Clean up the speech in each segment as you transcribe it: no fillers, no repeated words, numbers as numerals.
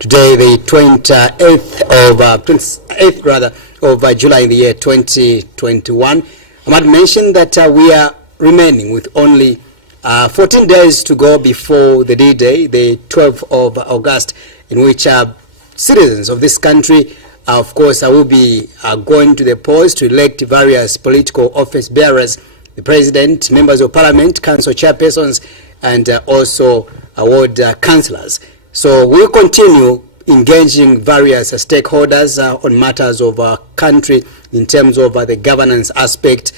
Today, the 28th of July in the year 2021. I might mention that we are remaining with only 14 days to go before the D-Day, the 12th of August, in which citizens of this country, of course, will be going to the polls to elect various political office bearers, the president, members of parliament, council chairpersons, and also ward councillors. So we'll continue engaging various stakeholders on matters of our country in terms of the governance aspect,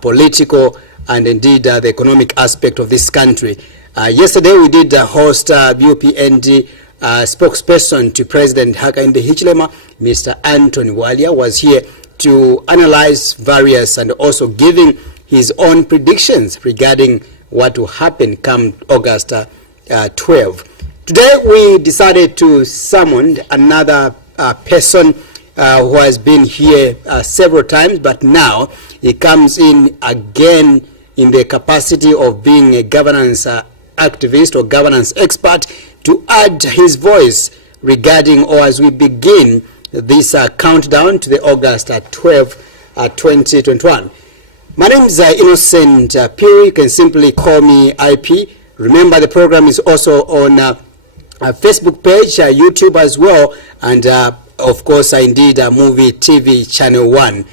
political, and indeed the economic aspect of this country. Yesterday we did host UPND spokesperson to President Hakainde Hichilema, Mr. Anthony Walia, was here to analyze various and also giving his own predictions regarding what will happen come August 12. Today we decided to summon another person who has been here several times, but now he comes in again in the capacity of being a governance activist or governance expert to add his voice regarding, or as we begin this countdown to the August 12, 2021. My name is Innocent Piri. You can simply call me IP. Remember, the program is also on Facebook page, YouTube as well, and of course, indeed, Muvi TV Channel 1.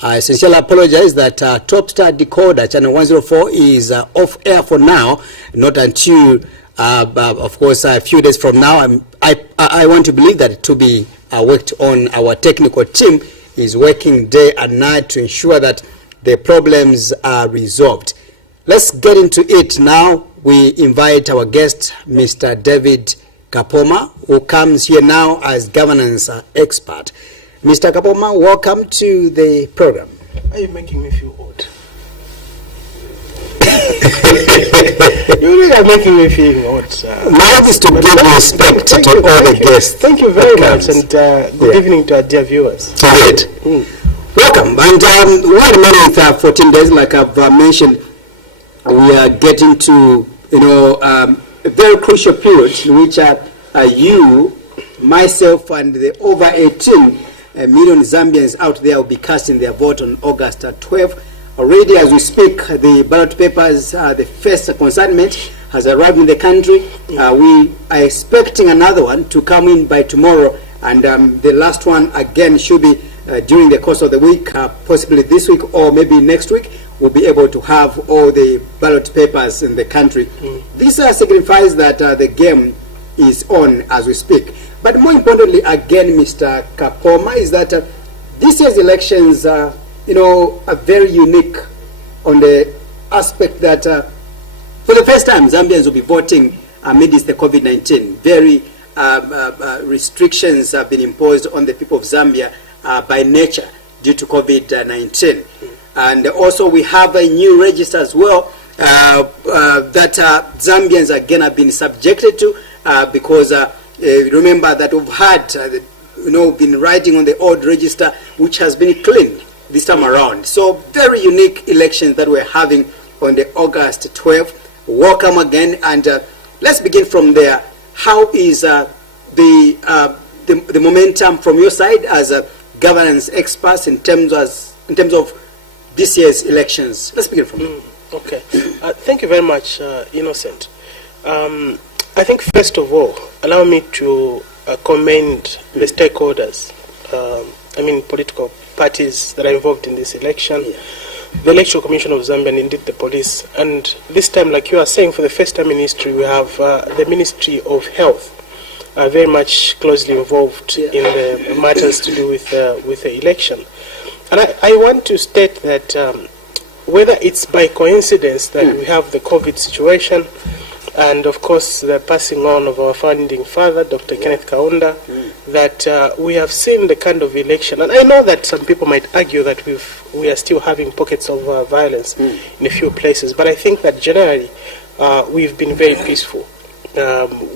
I sincerely apologize that Top Star Decoder Channel 104 is off air for now, not until, of course, a few days from now. I want to believe that it will be worked on. Our technical team is working day and night to ensure that the problems are resolved. Let's get into it now. We invite our guest, Mr. David Kapoma, who comes here now as governance expert. Mr. Kapoma, welcome to the program. Are you making me feel old? You really are making me feel old, sir. My job is to give respect to all the guests. Thank you very much, and good evening to our dear viewers. Good. Welcome. And we are remaining with 14 days, like I've mentioned. We are getting to, a very crucial period in which you, myself, and the over 18 million Zambians out there will be casting their vote on August 12. Already, as we speak, the ballot papers, the first consignment has arrived in the country. We are expecting another one to come in by tomorrow, and the last one again should be during the course of the week, possibly this week or maybe next week. We'll be able to have all the ballot papers in the country. This signifies that the game is on as we speak. But more importantly, again, Mr. Kapoma, is that this year's elections are very unique on the aspect that for the first time, Zambians will be voting amidst the COVID-19. Very restrictions have been imposed on the people of Zambia by nature due to COVID-19. And also we have a new register as well that Zambians again have been subjected to because remember that we've had been riding on the old register, which has been cleaned this time around. So very unique elections that we're having on the August 12th. Welcome again, and let's begin from there. How is the momentum from your side as governance experts in terms of this year's elections? Let's begin from there. Okay. Thank you very much, Innocent. I think first of all, allow me to commend the stakeholders, political parties that are involved in this election, the Electoral Commission of Zambia, and indeed the police. And this time, like you are saying, for the first time in history, we have the Ministry of Health very much closely involved in the matters to do with the election. And I want to state that whether it's by coincidence that we have the COVID situation, and of course the passing on of our founding father, Dr. Kenneth Kaunda, that we have seen the kind of election. And I know that some people might argue that we are still having pockets of violence in a few places, but I think that generally we've been very peaceful.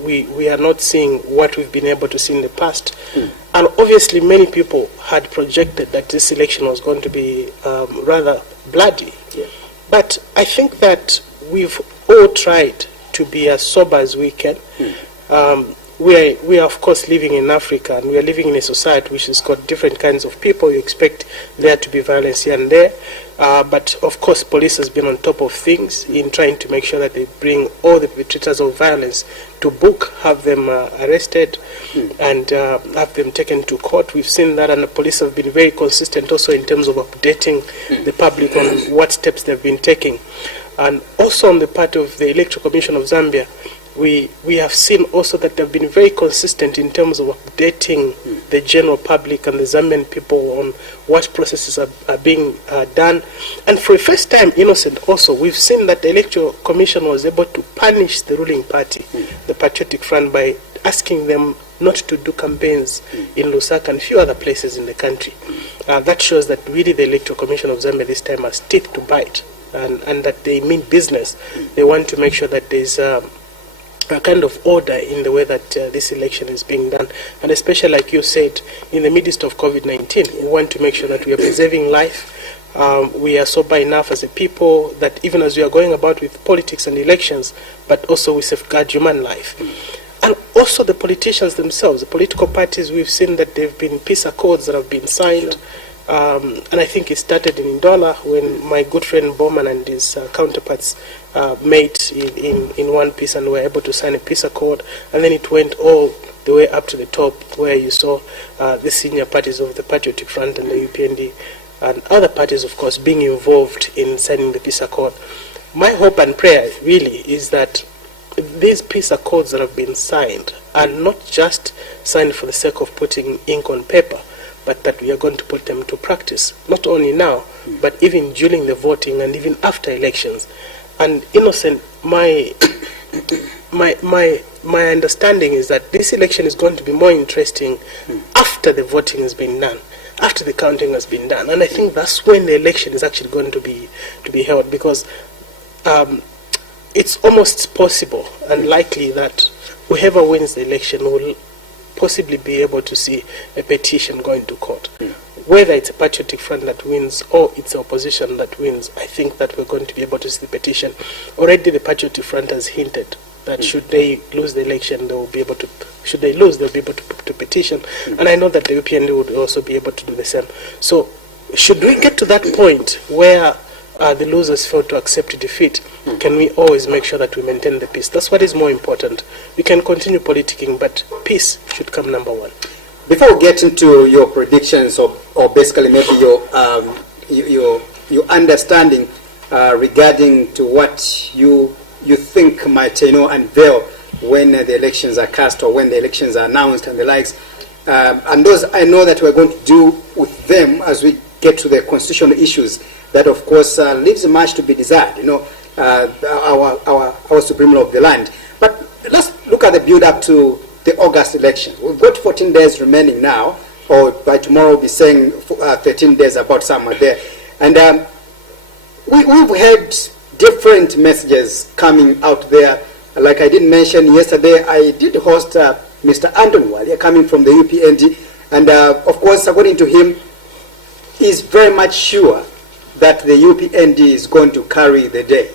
We are not seeing what we've been able to see in the past. And obviously many people had projected that this election was going to be rather bloody. But I think that we've all tried to be as sober as we can. we are of course living in Africa, and we are living in a society which has got different kinds of people. You expect there to be violence here and there, but of course police has been on top of things in trying to make sure that they bring all the perpetrators of violence to book, have them arrested, and have them taken to court. We've seen that, and the police have been very consistent also in terms of updating the public on what steps they've been taking. And also on the part of the Electoral Commission of Zambia, we have seen also that they've been very consistent in terms of updating the general public and the Zambian people on what processes are being done. And for the first time, Innocent, also, we've seen that the Electoral Commission was able to punish the ruling party, the Patriotic Front, by asking them not to do campaigns in Lusaka and a few other places in the country. That shows that really the Electoral Commission of Zambia this time has teeth to bite, and that they mean business. They want to make sure that there's a kind of order in the way that this election is being done. And especially, like you said, in the midst of COVID-19, we want to make sure that we are preserving life. We are sober enough as a people that even as we are going about with politics and elections, but also we safeguard human life. And also the politicians themselves, the political parties, we've seen that there have been peace accords that have been signed. And I think it started in Ndola when my good friend Bowman and his counterparts met in one piece and were able to sign a peace accord. And then it went all the way up to the top, where you saw the senior parties of the Patriotic Front and the UPND and other parties, of course, being involved in signing the peace accord. My hope and prayer really is that these peace accords that have been signed are not just signed for the sake of putting ink on paper, but that we are going to put them to practice, not only now, but even during the voting and even after elections. And Innocent, my understanding is that this election is going to be more interesting after the voting has been done, after the counting has been done. And I think that's when the election is actually going to be held, because it's almost possible and likely that whoever wins the election will possibly be able to see a petition going to court. Whether it's a Patriotic Front that wins or it's the opposition that wins, I think that we're going to be able to see the petition. Already the Patriotic Front has hinted that should they lose the election, they will be able to, should they lose, they'll be able to petition. And I know that the UPND would also be able to do the same. So should we get to that point where the losers fail to accept defeat, can we always make sure that we maintain the peace? That's what is more important. We can continue politicking, but peace should come number one. Before we get into your predictions or basically maybe your understanding regarding to what you think might unveil when the elections are cast or when the elections are announced and the likes, and those I know that we're going to do with them as we get to the constitutional issues that of course leaves much to be desired, our supreme law of the land. But let's look at the build up to the August election. We've got 14 days remaining now, or by tomorrow we'll be saying 13 days, about somewhere there. And we've heard different messages coming out there. Like I did mention yesterday, I did host Mr. Anthony Walia coming from the UPND, and of course, according to him, he's very much sure that the UPND is going to carry the day.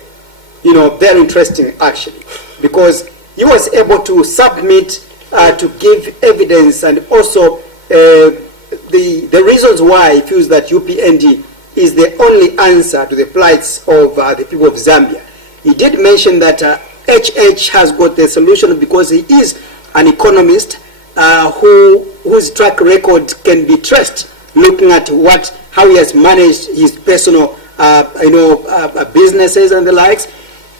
Very interesting actually, because he was able to submit to give evidence and also the reasons why he feels that UPND is the only answer to the plights of the people of Zambia. He did mention that HH has got the solution because he is an economist whose track record can be traced, looking at how he has managed his personal businesses and the likes.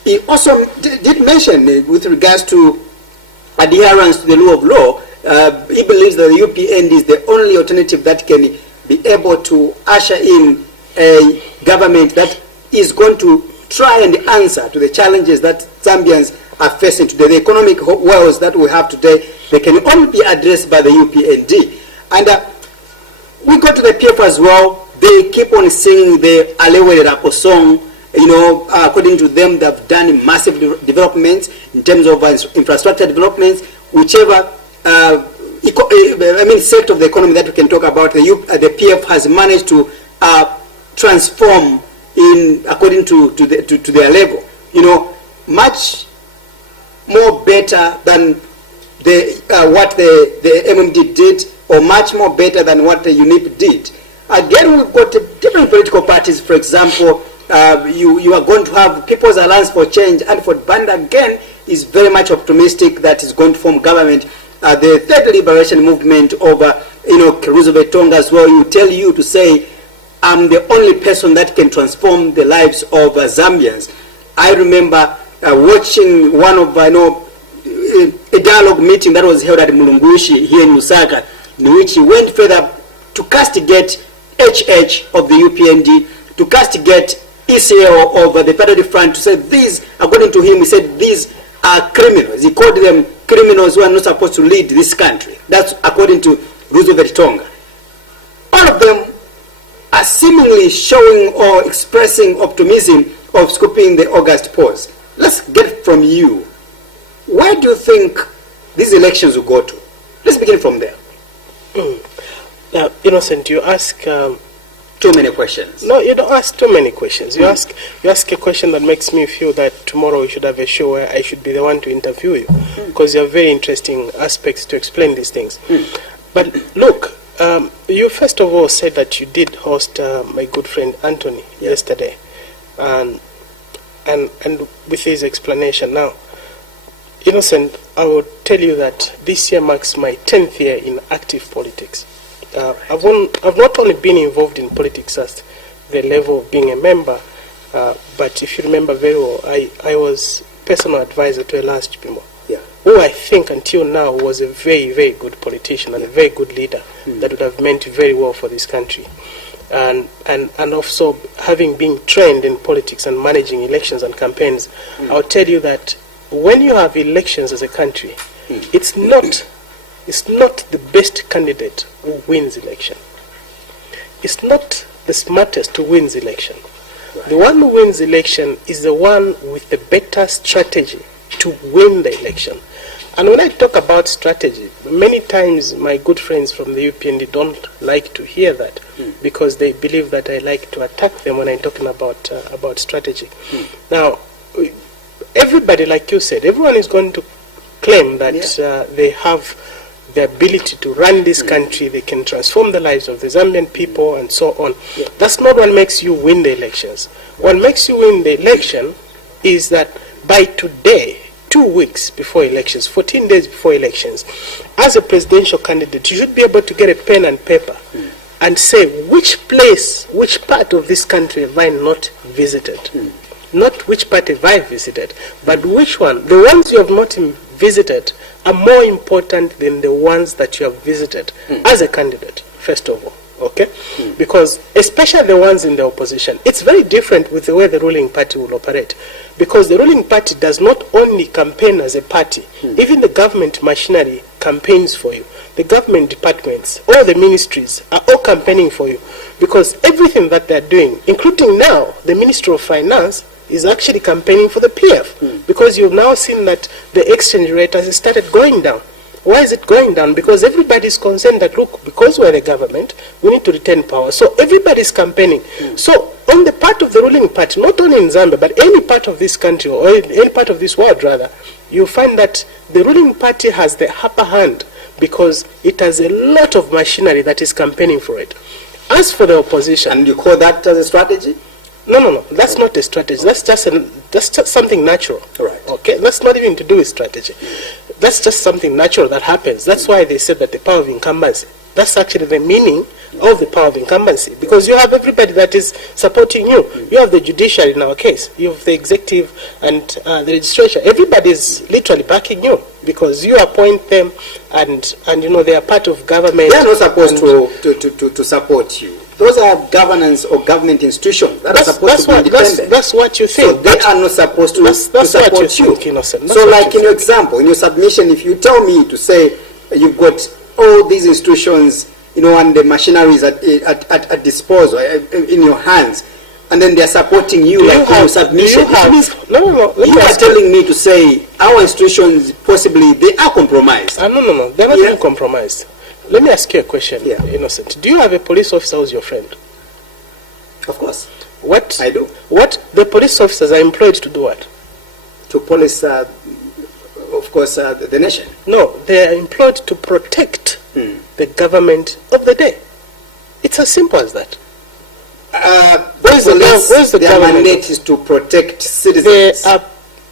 He also did mention with regards to adherence to the rule of law, he believes that the UPND is the only alternative that can be able to usher in a government that is going to try and answer to the challenges that Zambians are facing today. The economic woes that we have today, they can only be addressed by the UPND. And we go to the PF as well. They keep on singing the Alewe Rapo song. According to them, they've done massive developments in terms of infrastructure developments, whichever sector of the economy that we can talk about. The PF has managed to transform according to their level. Much more better than what the MMD did, or much more better than what the UNIP did. Again, we've got different political parties. For example, you are going to have People's Alliance for Change, and for Band again is very much optimistic that is going to form government. The Third Liberation Movement of Roosevelt Tonga as well, tell you to say, I'm the only person that can transform the lives of Zambians. I remember watching one of a dialogue meeting that was held at Mulungushi here in Lusaka, in which he went further to castigate HH of the UPND, to castigate ECL of the Patriotic Front, to say these, according to him, he said these are criminals. He called them criminals who are not supposed to lead this country. That's according to Roosevelt Tonga. All of them are seemingly showing or expressing optimism of scooping the August pause. Let's get from you. Where do you think these elections will go to? Let's begin from there. Innocent, you ask too many questions. No, you don't ask too many questions. You ask a question that makes me feel that tomorrow we should have a show where I should be the one to interview you, because you have very interesting aspects to explain these things. But look, you first of all said that you did host my good friend Anthony yesterday, and with his explanation now, Innocent, I will tell you that this year marks my 10th year in active politics. I've not only been involved in politics at the level of being a member, but if you remember very well, I was personal advisor to Elias Chipimo, who I think until now was a very, very good politician and a very good leader that would have meant very well for this country. And also, having been trained in politics and managing elections and campaigns, I'll tell you that when you have elections as a country, it's not the best candidate who wins election. It's not the smartest who wins election. The one who wins election is the one with the better strategy to win the election. And when I talk about strategy, many times my good friends from the UPND don't like to hear that, because they believe that I like to attack them when I'm talking about strategy. Now, everybody, like you said, everyone is going to claim that they have the ability to run this country, they can transform the lives of the Zambian people and so on. That's not what makes you win the elections. What makes you win the election is that by today, 2 weeks before elections, 14 days before elections, as a presidential candidate, you should be able to get a pen and paper and say which place, which part of this country have I not visited. Not which part have I visited, but which one. The ones you have not visited are more important than the ones that you have visited as a candidate, first of all. Okay? Because especially the ones in the opposition, it's very different with the way the ruling party will operate. Because the ruling party does not only campaign as a party, even the government machinery campaigns for you. The government departments, all the ministries are all campaigning for you. Because everything that they're doing, including now the Minister of Finance, is actually campaigning for the PF. Because you've now seen that the exchange rate has started going down. Why is it going down? Because everybody is concerned that, look, because we're the government, we need to retain power. So everybody is campaigning. So on the part of the ruling party, not only in Zambia, but any part of this country, or any part of this world rather, you find that the ruling party has the upper hand because it has a lot of machinery that is campaigning for it. As for the opposition... And you call that as a strategy? No. That's not a strategy. That's just something natural. Right. Okay? That's not even to do with strategy. That's just something natural that happens. That's why they said that the power of incumbency. That's actually the meaning of the power of incumbency. Because you have everybody that is supporting you. You have the judiciary in our case. You have the executive and the registration. Everybody is literally backing you because you appoint them and you know they are part of government. They are not supposed to support you. Those are governance or government institutions that are supposed to be independent. That's what you think. So they are not supposed to support you. So like in your example, in your submission, if you tell me to say you've got all these institutions, you know, and the machineries at disposal, in your hands, and then they are supporting you like in your submission, you are telling me to say our institutions possibly they are compromised. No, they're not being compromised. Let me ask you a question, Innocent. Do you have a police officer who's your friend? Of course. What? I do. What? The police officers are employed to do what? To police of course, the nation. No, they are employed to protect the government of the day. It's as simple as that. Where's the their government? mandate is to protect citizens.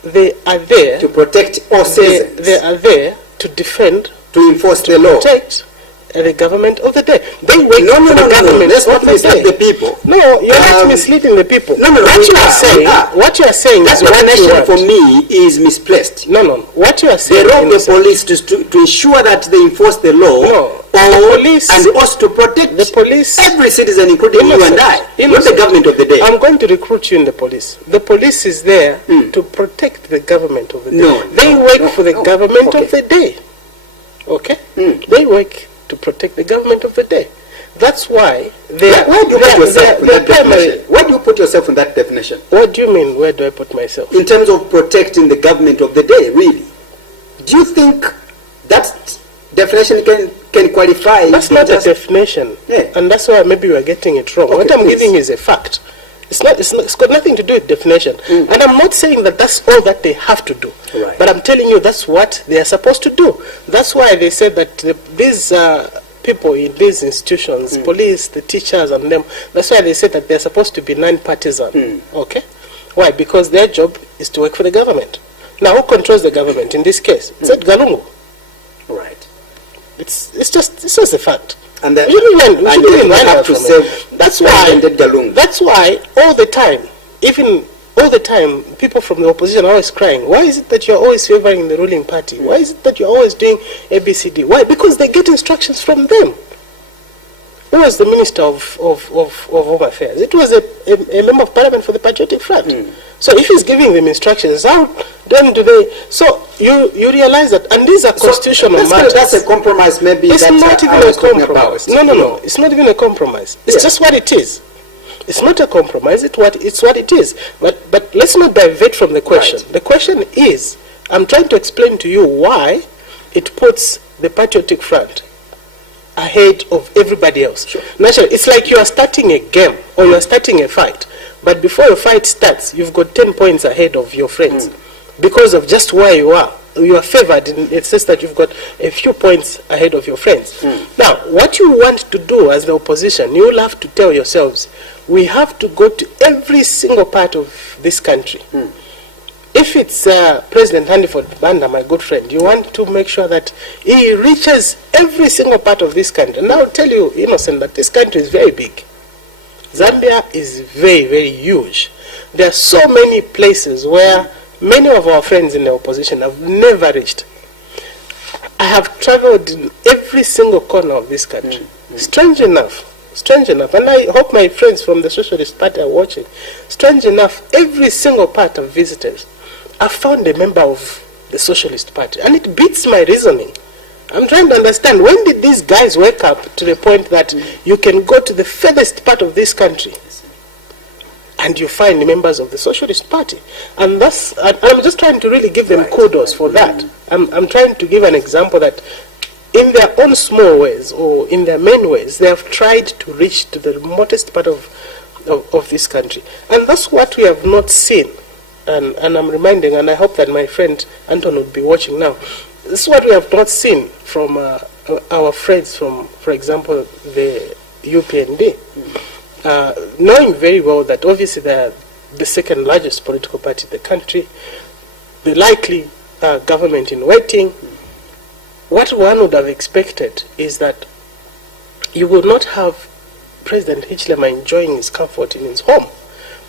They are there to protect all citizens. They are there to defend, to enforce the law. Protect the government of the day. They wait for the government. Let's not of the mislead day. the people. No, you're not misleading the people. No, what you are saying, what you are saying that is what you definition want. for me is misplaced. No. What you are saying. They rob the police to ensure that they enforce the law. No. Or, police, and also to protect the police, every citizen, including you and I, not the government of the day. I'm going to recruit you in the police. The police is there to protect the government of the day. No, they work for the government of the day. Okay? They work to protect the government of the day. That's why they are. Why do you put yourself in that definition? Why do you put yourself in that definition? What do you mean, where do I put myself? In terms of protecting the government of the day, really. Do you think that definition can qualify? That's not a definition. Yeah. And that's why maybe you are getting it wrong. Okay, what I'm giving is a fact. It's got nothing to do with definition. And I'm not saying that that's all that they have to do. Right. But I'm telling you that's what they are supposed to do. That's why they said that these people in these institutions, police, the teachers and them, that's why they said that they're supposed to be non-partisan. Okay? Why? Because their job is to work for the government. Now, who controls the government in this case? It's at Galungu. Right. It's just a fact. And then have to say that's why all the time, even all the time, people from the opposition are always crying. Why is it that you're always favoring the ruling party? Why is it that you're always doing ABCD? Why? Because they get instructions from them. Who was the Minister of Home Affairs? It was a member of Parliament for the Patriotic Front. So if he's giving them instructions, how then do they? So you realize that, and these are constitutional matters. That's a compromise, maybe. It's not even a compromise. No. It's not even a compromise. It's just what it is. It's not a compromise. It's what it is. But let's not divert from the question. Right. The question is, I'm trying to explain to you why it puts the Patriotic Front ahead of everybody else. Sure. Naturally, it's like you are starting a game or you are starting a fight, but before your fight starts, you've got 10 points ahead of your friends because of just where you are. You are favored in it says that you've got a few points ahead of your friends. Now, what you want to do as the opposition, you will have to tell yourselves, we have to go to every single part of this country. If it's President Handiford Banda, my good friend, you want to make sure that he reaches every single part of this country. And I'll tell you, Innocent, that this country is very big. Zambia is very, very huge. There are so many places where many of our friends in the opposition have never reached. I have traveled in every single corner of this country. Strange enough, and I hope my friends from the Socialist Party are watching. Strange enough, every single part of visitors, I found a member of the Socialist Party, and it beats my reasoning. I'm trying to understand, when did these guys wake up to the point that you can go to the furthest part of this country and you find members of the Socialist Party? And thus, I'm just trying to really give them kudos for that. I'm trying to give an example that in their own small ways or in their main ways, they have tried to reach to the remotest part of this country. And that's what we have not seen. And I'm reminding, and I hope that my friend Anton would be watching now, this is what we have not seen from our friends from, for example, the UPND. Knowing very well that obviously they are the second largest political party in the country, the likely government in waiting, what one would have expected is that you will not have President Hichilema enjoying his comfort in his home,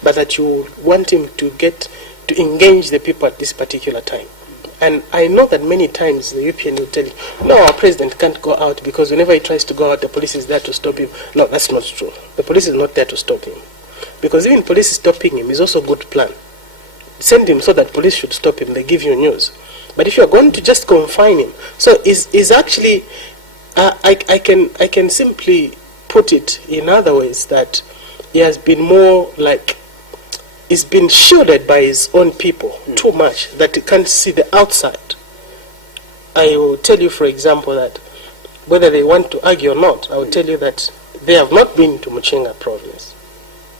but that you want him to get to engage the people at this particular time. And I know that many times the UPN will tell you, no, our president can't go out because whenever he tries to go out, the police is there to stop him. No, that's not true. The police is not there to stop him. Because even police stopping him is also a good plan. Send him so that police should stop him. They give you news. But if you're going to just confine him, so is actually, I can simply put it in other ways that he has been more like, he's been shielded by his own people too much that he can't see the outside. I will tell you, for example, that whether they want to argue or not, I will tell you that they have not been to Muchinga province.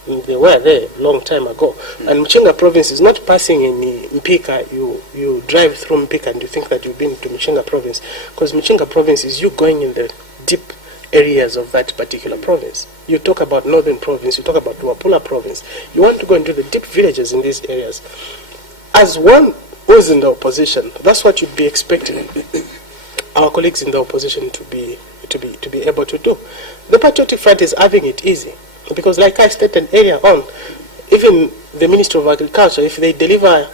They were there a long time ago. And Mchinga province is not passing in Mpika. You drive through Mpika and you think that you've been to Mchinga province. Because Mchinga province is you going in the deep areas of that particular province. You talk about northern province, you talk about Luapula province. You want to go into the deep villages in these areas. As one who's in the opposition, that's what you'd be expecting our colleagues in the opposition to be able to do. The Patriotic Front is having it easy because, like I stated earlier on, even the Ministry of Agriculture, if they deliver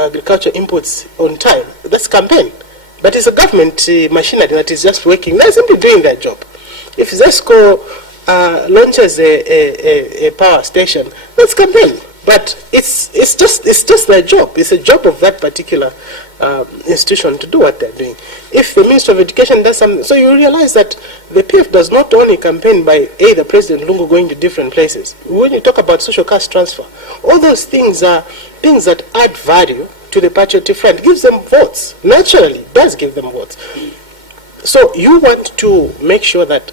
agriculture inputs on time, that's campaign. But it's a government machinery that is just working. They're simply doing their job. If ZESCO launches a power station, that's campaign. But it's just their job. It's a job of that particular institution to do what they're doing. If the Minister of Education does something, so you realize that the PF does not only campaign by the President Lungu going to different places. When you talk about social cash transfer, all those things are things that add value to the Patriotic Front. It gives them votes. Naturally, it does give them votes. So you want to make sure that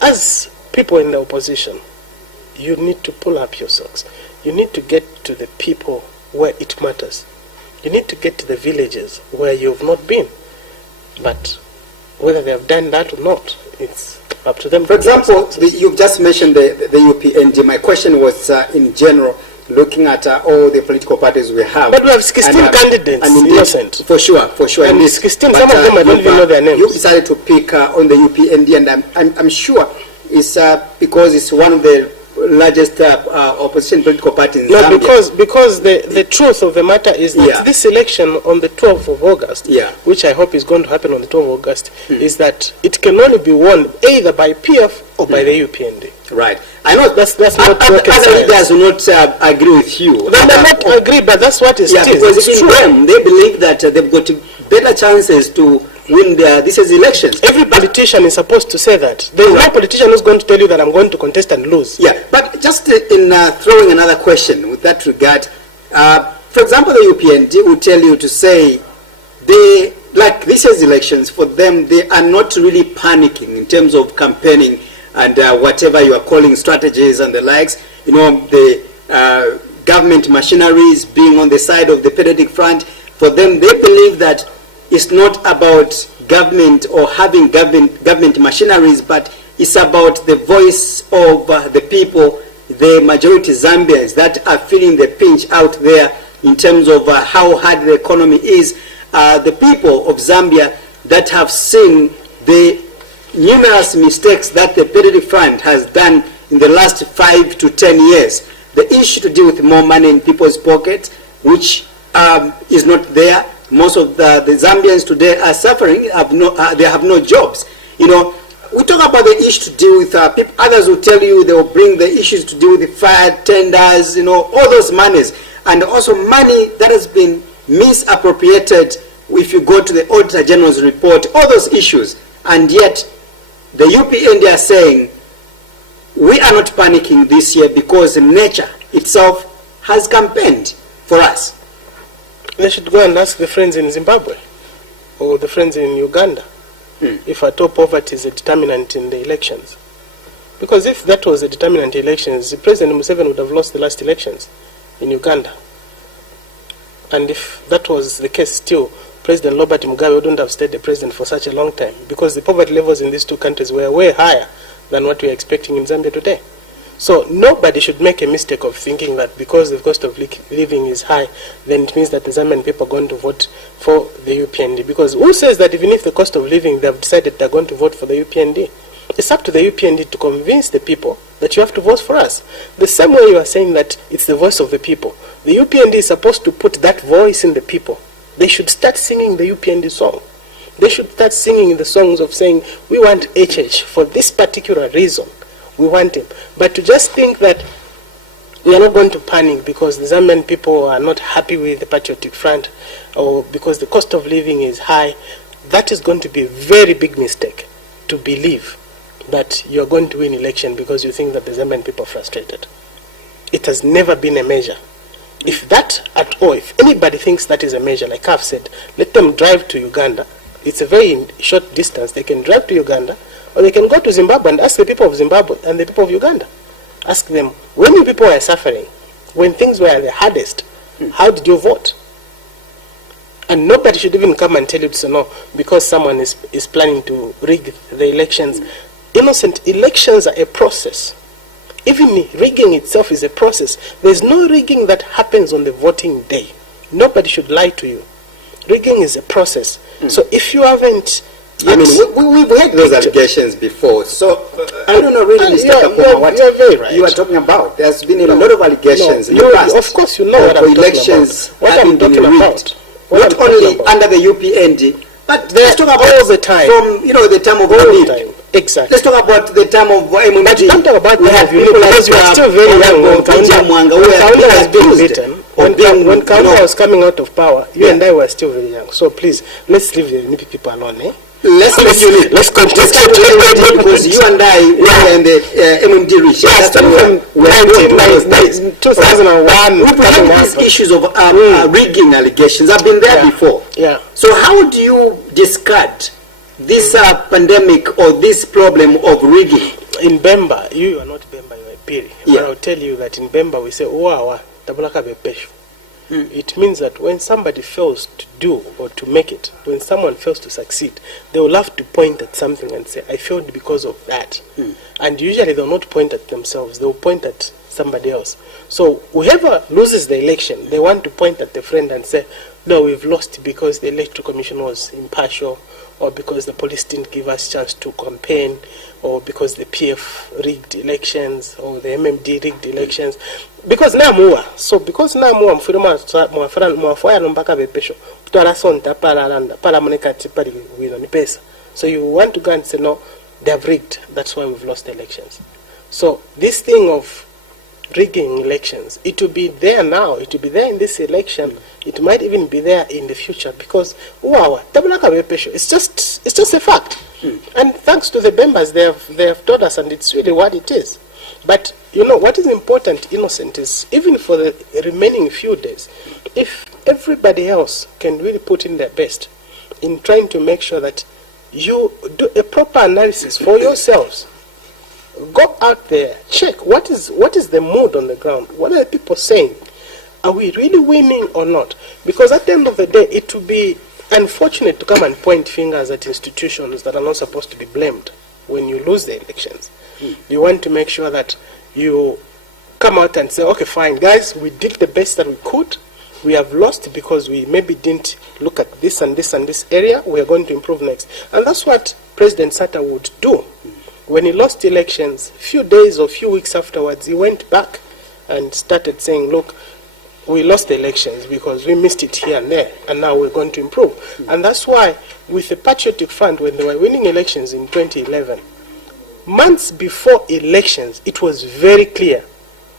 as people in the opposition, you need to pull up your socks. You need to get to the people where it matters. You need to get to the villages where you have not been. But whether they have done that or not, it's up to them. For example, you've just mentioned the UPND. My question was in general, looking at all the political parties we have. But we have 16 candidates, and innocent. For sure. And 16, some of them I don't even know their names. You decided to pick on the UPND, and I'm sure it's because it's one of the largest opposition political party in Zambia. because the truth of the matter is that this election on the 12th of August, which I hope is going to happen on the 12th of August, is that it can only be won either by PF or by the UPND. Right. I know that's not rocket science. Other leaders do not agree with you. They may not agree, but that's what it is. Because in them, they believe that they've got better chances to win these elections. Every politician is supposed to say that. There is no politician who's going to tell you that I'm going to contest and lose. Yeah, but just in throwing another question with that regard, for example, the UPND will tell you to say they, like this year's elections, for them, they are not really panicking in terms of campaigning and whatever you are calling strategies and the likes. You know, the government machineries being on the side of the Patriotic Front. For them, they believe that it's not about government or having government machineries, but it's about the voice of the people, the majority Zambians that are feeling the pinch out there in terms of how hard the economy is. The people of Zambia that have seen the numerous mistakes that the Patriotic Front has done in the last 5 to 10 years. The issue to deal with more money in people's pockets, which is not there. Most of the Zambians today are suffering. They have no jobs. You know, we talk about the issue to deal with people. Others will tell you they will bring the issues to deal with the fire tenders. You know, all those monies, and also money that has been misappropriated. If you go to the Auditor General's report, all those issues, and yet the UPND are saying we are not panicking this year because nature itself has campaigned for us. They should go and ask the friends in Zimbabwe or the friends in Uganda if at all poverty is a determinant in the elections. Because if that was a determinant in elections, President Museveni would have lost the last elections in Uganda. And if that was the case still, President Robert Mugabe wouldn't have stayed the president for such a long time because the poverty levels in these two countries were way higher than what we are expecting in Zambia today. So nobody should make a mistake of thinking that because the cost of living is high, then it means that the Zambian people are going to vote for the UPND. Because who says that even if the cost of living, they've decided they're going to vote for the UPND? It's up to the UPND to convince the people that you have to vote for us. The same way you are saying that it's the voice of the people. The UPND is supposed to put that voice in the people. They should start singing the UPND song. They should start singing the songs of saying, we want HH for this particular reason. We want him. But to just think that we are not going to panic because the Zambian people are not happy with the Patriotic Front or because the cost of living is high, that is going to be a very big mistake to believe that you are going to win election because you think that the Zambian people are frustrated. It has never been a measure. If that at all, if anybody thinks that is a measure, like I've said, let them drive to Uganda. It's a very short distance. They can drive to Uganda, or they can go to Zimbabwe and ask the people of Zimbabwe and the people of Uganda. Ask them, when you people were suffering, when things were the hardest, how did you vote? And nobody should even come and tell you to say no, because someone is planning to rig the elections. Innocent, elections are a process. Even rigging itself is a process. There's no rigging that happens on the voting day. Nobody should lie to you. Rigging is a process. So if you haven't yet, I mean, we've had those allegations before, so I don't know really, Mr. Kapoma, what you're very right. you are talking about. There's been a lot of allegations in No, the past. of course, you know what I'm elections talking about. What I'm talking about. Not only under the UPND, but let's talk about all the time. From the time of All the Muvi. time. Exactly. Let's talk about the time of MMD. But you can't talk about we have people like because you are still very young. When Kaunda was being beaten, when Kaunda was coming out of power, you and I were still very young. So please, let's leave the NIPI people alone, eh? Let's continue because you and I were in the MMD reach. Yes, from 2001. We've had these issues of rigging allegations. I've been there before. Yeah. So how do you discard this pandemic or this problem of rigging? In Bemba, you are not Bemba, you are Piri. Yeah. But I'll tell you that in Bemba we say, "Uwawa tabulaka bepesho." It means that when somebody fails to do or to make it, when someone fails to succeed, they will have to point at something and say, I failed because of that. And usually they will not point at themselves, they will point at somebody else. So whoever loses the election, they want to point at the friend and say, no, we've lost because the electoral commission was impartial, or because the police didn't give us chance to campaign, or because the PF rigged elections, or the MMD rigged elections. Because na muwa, so because na muwa mfiruma mwafaya nombaka bepesho, tuara sonta pala monekati pali wino ni pesa. So you want to go and say no, they have rigged, that's why we've lost the elections. So this thing of rigging elections, it will be there now, it will be there in this election, it might even be there in the future, because wow, it's just a fact. And thanks to the members, they have told us, and it's really what it is. But you know what is important, Innocent, is even for the remaining few days, if everybody else can really put in their best in trying to make sure that you do a proper analysis for yourselves. Go out there, check what is the mood on the ground. What are the people saying? Are we really winning or not? Because at the end of the day, it will be unfortunate to come and point fingers at institutions that are not supposed to be blamed when you lose the elections. You want to make sure that you come out and say, okay, fine, guys, we did the best that we could. We have lost because we maybe didn't look at this and this and this area. We are going to improve next. And that's what President Sata would do. When he lost elections, few days or few weeks afterwards, he went back and started saying, look, we lost the elections because we missed it here and there, and now we're going to improve. And that's why, with the Patriotic Front, when they were winning elections in 2011, months before elections, it was very clear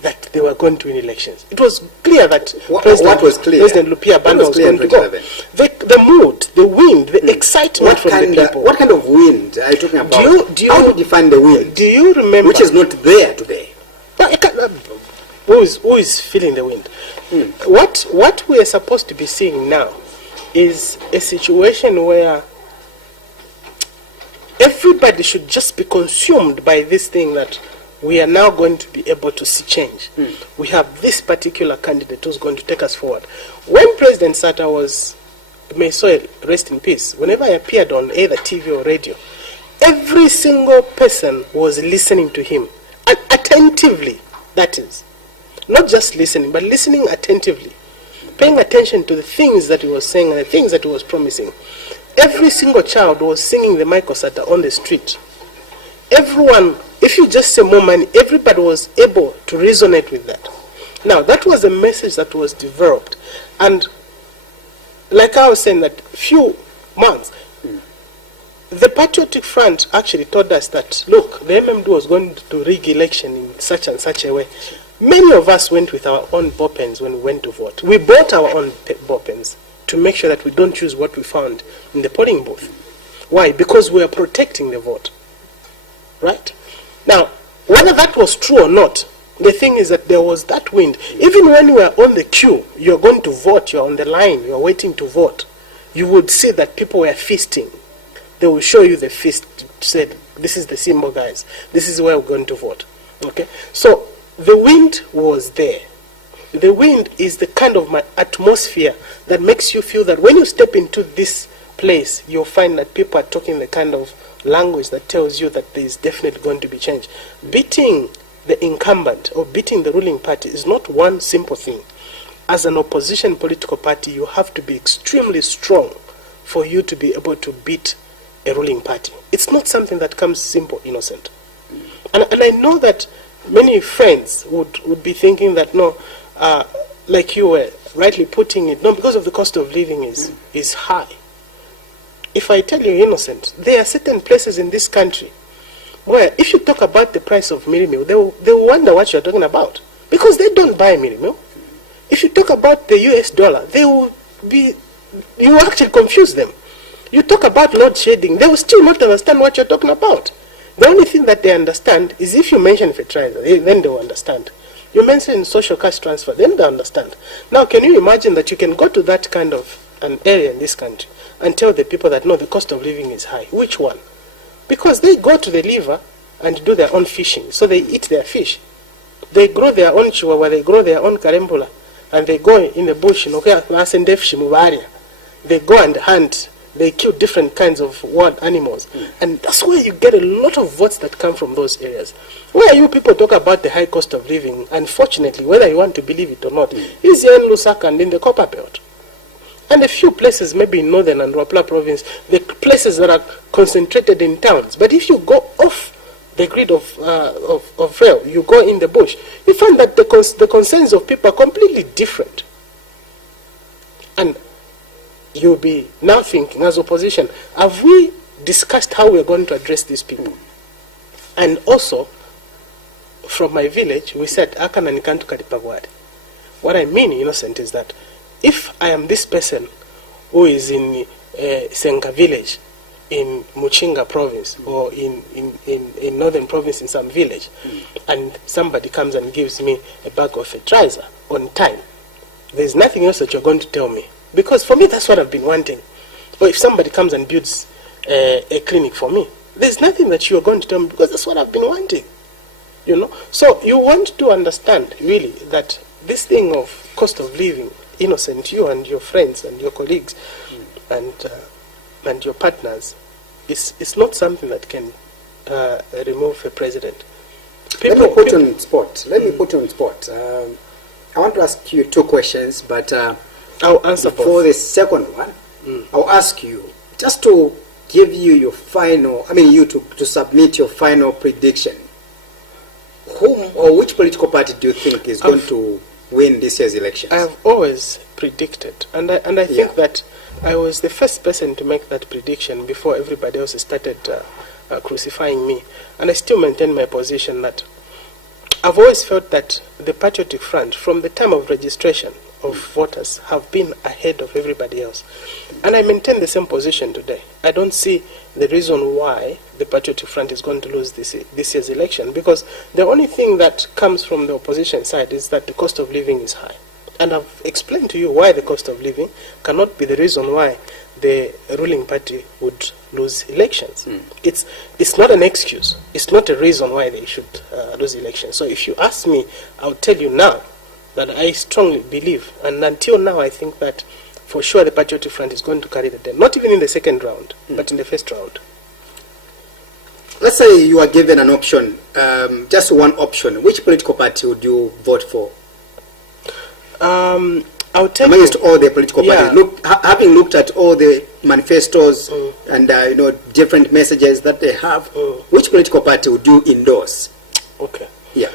that they were going to win elections. It was clear that President Lupia Banda was going to go. The mood, the wind, the excitement from the people. What kind of wind are you talking about? How do you define the wind? Do you remember? Which is not there today. Who is feeling the wind? What we are supposed to be seeing now is a situation where everybody should just be consumed by this thing that we are now going to be able to see change. We have this particular candidate who's going to take us forward. When President Sata was, may so rest in peace, whenever I appeared on either TV or radio, every single person was listening to him, attentively, that is. Not just listening, but listening attentively, paying attention to the things that he was saying and the things that he was promising. Every single child was singing the Michael Sata on the street. Everyone, if you just say more money, everybody was able to resonate with that. Now, that was a message that was developed. And like I was saying, that few months, the Patriotic Front actually told us that, look, the MMD was going to rig election in such and such a way. Many of us went with our own ball pens when we went to vote. We bought our own ball pens to make sure that we don't choose what we found in the polling booth. Why? Because we are protecting the vote. Right? Now, whether that was true or not, the thing is that there was that wind. Even when you were on the queue, you're going to vote, you're on the line, you're waiting to vote, you would see that people were feasting. They will show you the feast, said, this is the symbol, guys. This is where we're going to vote. Okay? So, the wind was there. The wind is the kind of atmosphere that makes you feel that when you step into this place, you'll find that people are talking the kind of language that tells you that there is definitely going to be change. Beating the incumbent or beating the ruling party is not one simple thing. As an opposition political party, you have to be extremely strong for you to be able to beat a ruling party. It's not something that comes simple, Innocent. And I know that many friends would be thinking that, no, like you were rightly putting it, no, because of the cost of living is high. If I tell you, Innocent, there are certain places in this country where if you talk about the price of meal, they will wonder what you're talking about, because they don't buy meal. If you talk about the US dollar, you will actually confuse them. You talk about load shedding, they will still not understand what you're talking about. The only thing that they understand is if you mention fertilizer, then they will understand. You mention social cash transfer, then they understand. Now, can you imagine that you can go to that kind of an area in this country and tell the people that, no, the cost of living is high? Which one? Because they go to the river and do their own fishing, so they eat their fish. They grow their own chihuahua, they grow their own karembula, and they go in the bush, they go and hunt. They kill different kinds of wild animals. And that's where you get a lot of votes that come from those areas. Where you people talk about the high cost of living, unfortunately, whether you want to believe it or not, is here in Lusaka and in the Copper Belt. And a few places, maybe in northern and Wapla province, the places that are concentrated in towns. But if you go off the grid of rail, you go in the bush, you find that the concerns of people are completely different. And you'll be now thinking, as opposition, have we discussed how we're going to address these people? And also, from my village, we said, Akana nikantu kadipagwadi. What I mean, Innocent, is that if I am this person who is in Senga village, in Muchinga province, or in northern province in some village, and somebody comes and gives me a bag of fertilizer on time, there's nothing else that you're going to tell me. Because for me, that's what I've been wanting. Or if somebody comes and builds a clinic for me, there's nothing that you're going to tell me, because that's what I've been wanting. You know? So you want to understand, really, that this thing of cost of living, Innocent, you and your friends and your colleagues and your partners, it's not something that can remove a president. Let me put you on spot. I want to ask you two questions, but I'll answer for the second one. I'll ask you just to give you your final, to submit your final prediction. Whom or which political party do you think is going to win this year's elections? I have always predicted, and I think that I was the first person to make that prediction before everybody else started crucifying me. And I still maintain my position that I've always felt that the Patriotic Front, from the time of registration of voters, have been ahead of everybody else. And I maintain the same position today. I don't see the reason why the Patriotic Front is going to lose this year's election, because the only thing that comes from the opposition side is that the cost of living is high. And I've explained to you why the cost of living cannot be the reason why the ruling party would lose elections. It's not an excuse. It's not a reason why they should lose elections. So if you ask me, I'll tell you now that I strongly believe, and until now I think that for sure the Patriotic Front is going to carry the day. Not even in the second round, but in the first round. Let's say you are given an option, just one option. Which political party would you vote for? I'll tell amongst all the political parties, having looked at all the manifestos and different messages that they have, which political party would you endorse? Okay. Yeah.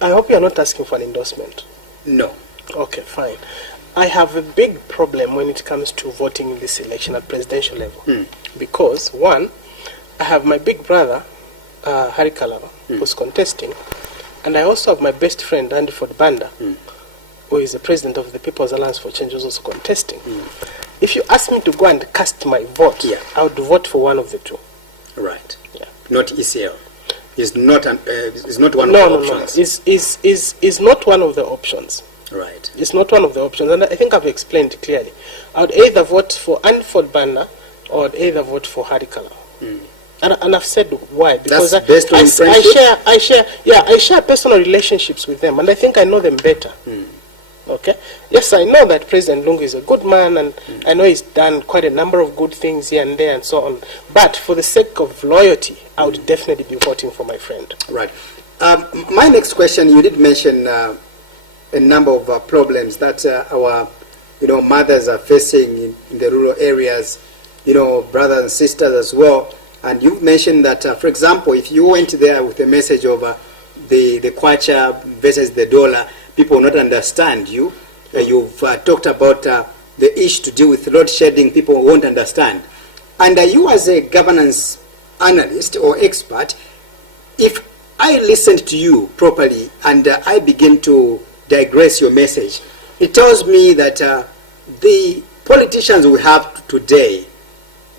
I hope you are not asking for an endorsement. No. Okay, fine. I have a big problem when it comes to voting in this election at presidential level. Because, one, I have my big brother, Harry Kalaba, who's contesting, and I also have my best friend, Andy Ford Banda, who is the president of the People's Alliance for Change, who's also contesting. If you ask me to go and cast my vote, I would vote for one of the two. Right. Yeah. Not ECL. It's not one of the options. No. It's not one of the options. Right. It's not one of the options, and I think I've explained clearly. I would either vote for Andy Ford Banda or I'd either vote for Harry Kalaba. And I've said why. Because that's based on I share personal relationships with them, and I think I know them better. Okay. Yes, I know that President Lungu is a good man, and I know he's done quite a number of good things here and there and so on. But for the sake of loyalty, I would definitely be voting for my friend. Right. My next question, you did mention a number of problems that our mothers are facing in the rural areas, brothers and sisters as well. And you've mentioned that, for example, if you went there with a message of the kwacha versus the dollar, people will not understand you. You've talked about the issue to do with load shedding, people won't understand. And you as a governance analyst or expert, if I listened to you properly and I begin to digress your message, it tells me that the politicians we have today,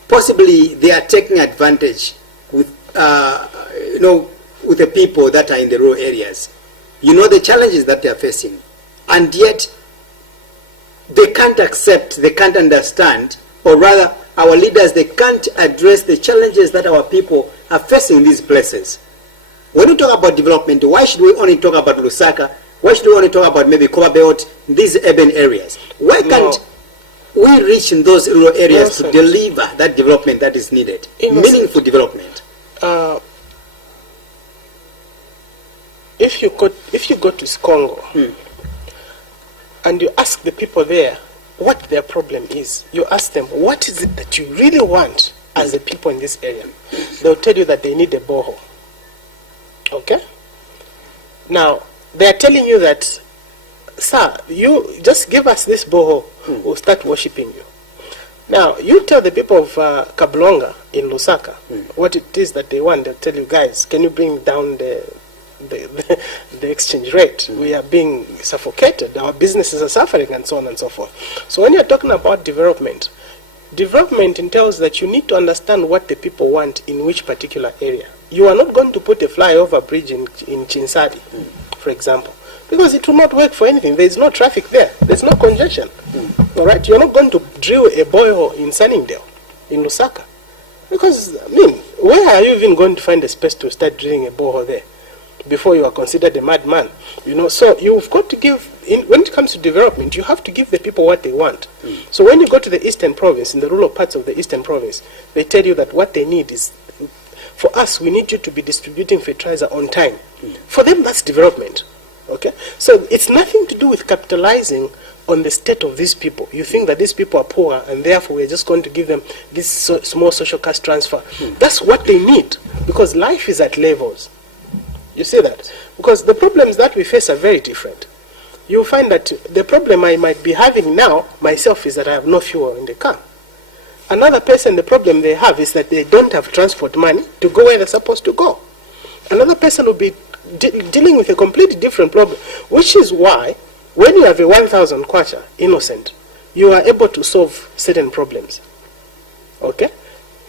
possibly they are taking advantage with, with the people that are in the rural areas. The challenges that they are facing, and yet they can't accept, they can't understand, or rather our leaders, they can't address the challenges that our people are facing in these places. When we talk about development, why should we only talk about Lusaka? Why should we only talk about maybe Koba Belt, these urban areas? Why can't we reach in those rural areas to deliver that development that is needed, meaningful development? If you go to Congo and you ask the people there what their problem is, you ask them, what is it that you really want as the people in this area? They'll tell you that they need a borehole. Okay? Now, they are telling you that, sir, you just give us this borehole, we'll start worshipping you. Now, you tell the people of Kablonga in Lusaka what it is that they want. They'll tell you, guys, can you bring down the exchange rate? We are being suffocated, our businesses are suffering, and so on and so forth. So when you're talking about development entails that you need to understand what the people want in which particular area. You are not going to put a flyover bridge in Chinsadi, for example, because it will not work for anything. There is no traffic there, there's no congestion. All right, you're not going to drill a borehole in Sunningdale, in Lusaka, because where are you even going to find a space to start drilling a borehole there before you are considered a madman? So you've got to give, when it comes to development, you have to give the people what they want. So when you go to the Eastern Province, in the rural parts of the Eastern Province, they tell you that what they need is, for us, we need you to be distributing fertilizer on time. For them, that's development. Okay? So it's nothing to do with capitalizing on the state of these people. You think that these people are poor and therefore we're just going to give them this small social cash transfer. That's what they need, because life is at levels. You see that? Because the problems that we face are very different. You'll find that the problem I might be having now, myself, is that I have no fuel in the car. Another person, the problem they have is that they don't have transport money to go where they're supposed to go. Another person will be dealing with a completely different problem, which is why when you have a 1,000 kwacha innocent, you are able to solve certain problems. Okay?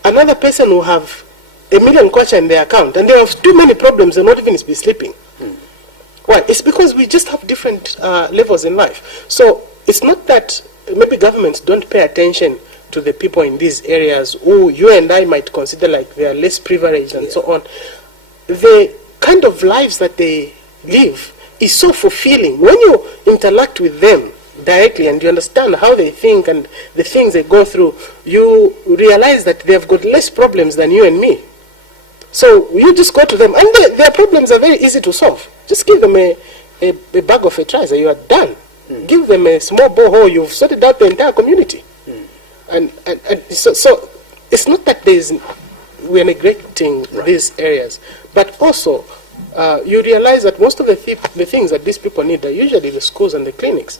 Another person will have 1 million kwacha in their account, and they have too many problems and not even be sleeping. Why? It's because we just have different levels in life. So it's not that maybe governments don't pay attention to the people in these areas who you and I might consider like they are less privileged and so on. The kind of lives that they live is so fulfilling. When you interact with them directly and you understand how they think and the things they go through, you realize that they've got less problems than you and me. So you just go to them, and their problems are very easy to solve. Just give them a bag of fertilizer, you are done. Give them a small borehole, you've sorted out the entire community. And so it's not that we're neglecting these areas, but also you realize that most of the things that these people need are usually the schools and the clinics,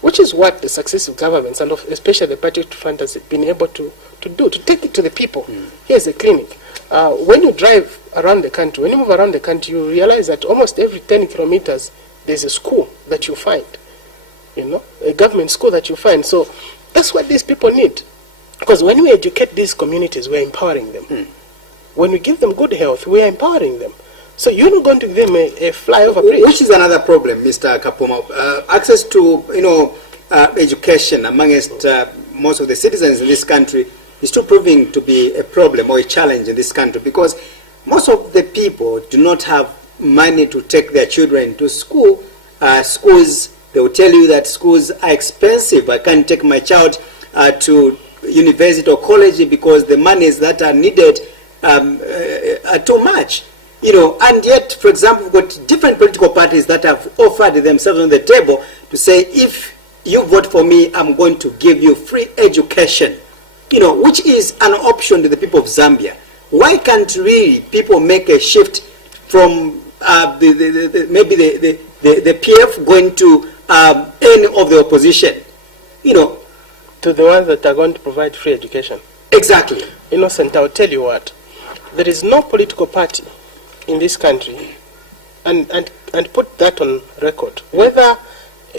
which is what the successive governments, and especially the Patriot Fund, has been able to do, to take it to the people. Here's a clinic. When you drive around the country, when you move around the country, you realize that almost every 10 kilometers, there's a school that you find, a government school that you find. So that's what these people need. Because when we educate these communities, we're empowering them. When we give them good health, we're empowering them. So you're not going to give them a flyover bridge. Which is another problem, Mr. Kapoma. Access to, education amongst most of the citizens in this country is still proving to be a problem or a challenge in this country, because most of the people do not have money to take their children to school. Schools, they will tell you that schools are expensive. I can't take my child to university or college because the monies that are needed are too much. You know, and yet, for example, we've got different political parties that have offered themselves on the table to say, if you vote for me, I'm going to give you free education. You know, which is an option to the people of Zambia. Why can't really people make a shift from maybe the PF going to any of the opposition? You know, to the ones that are going to provide free education. Exactly. Innocent, I'll tell you what. There is no political party in this country, and put that on record, whether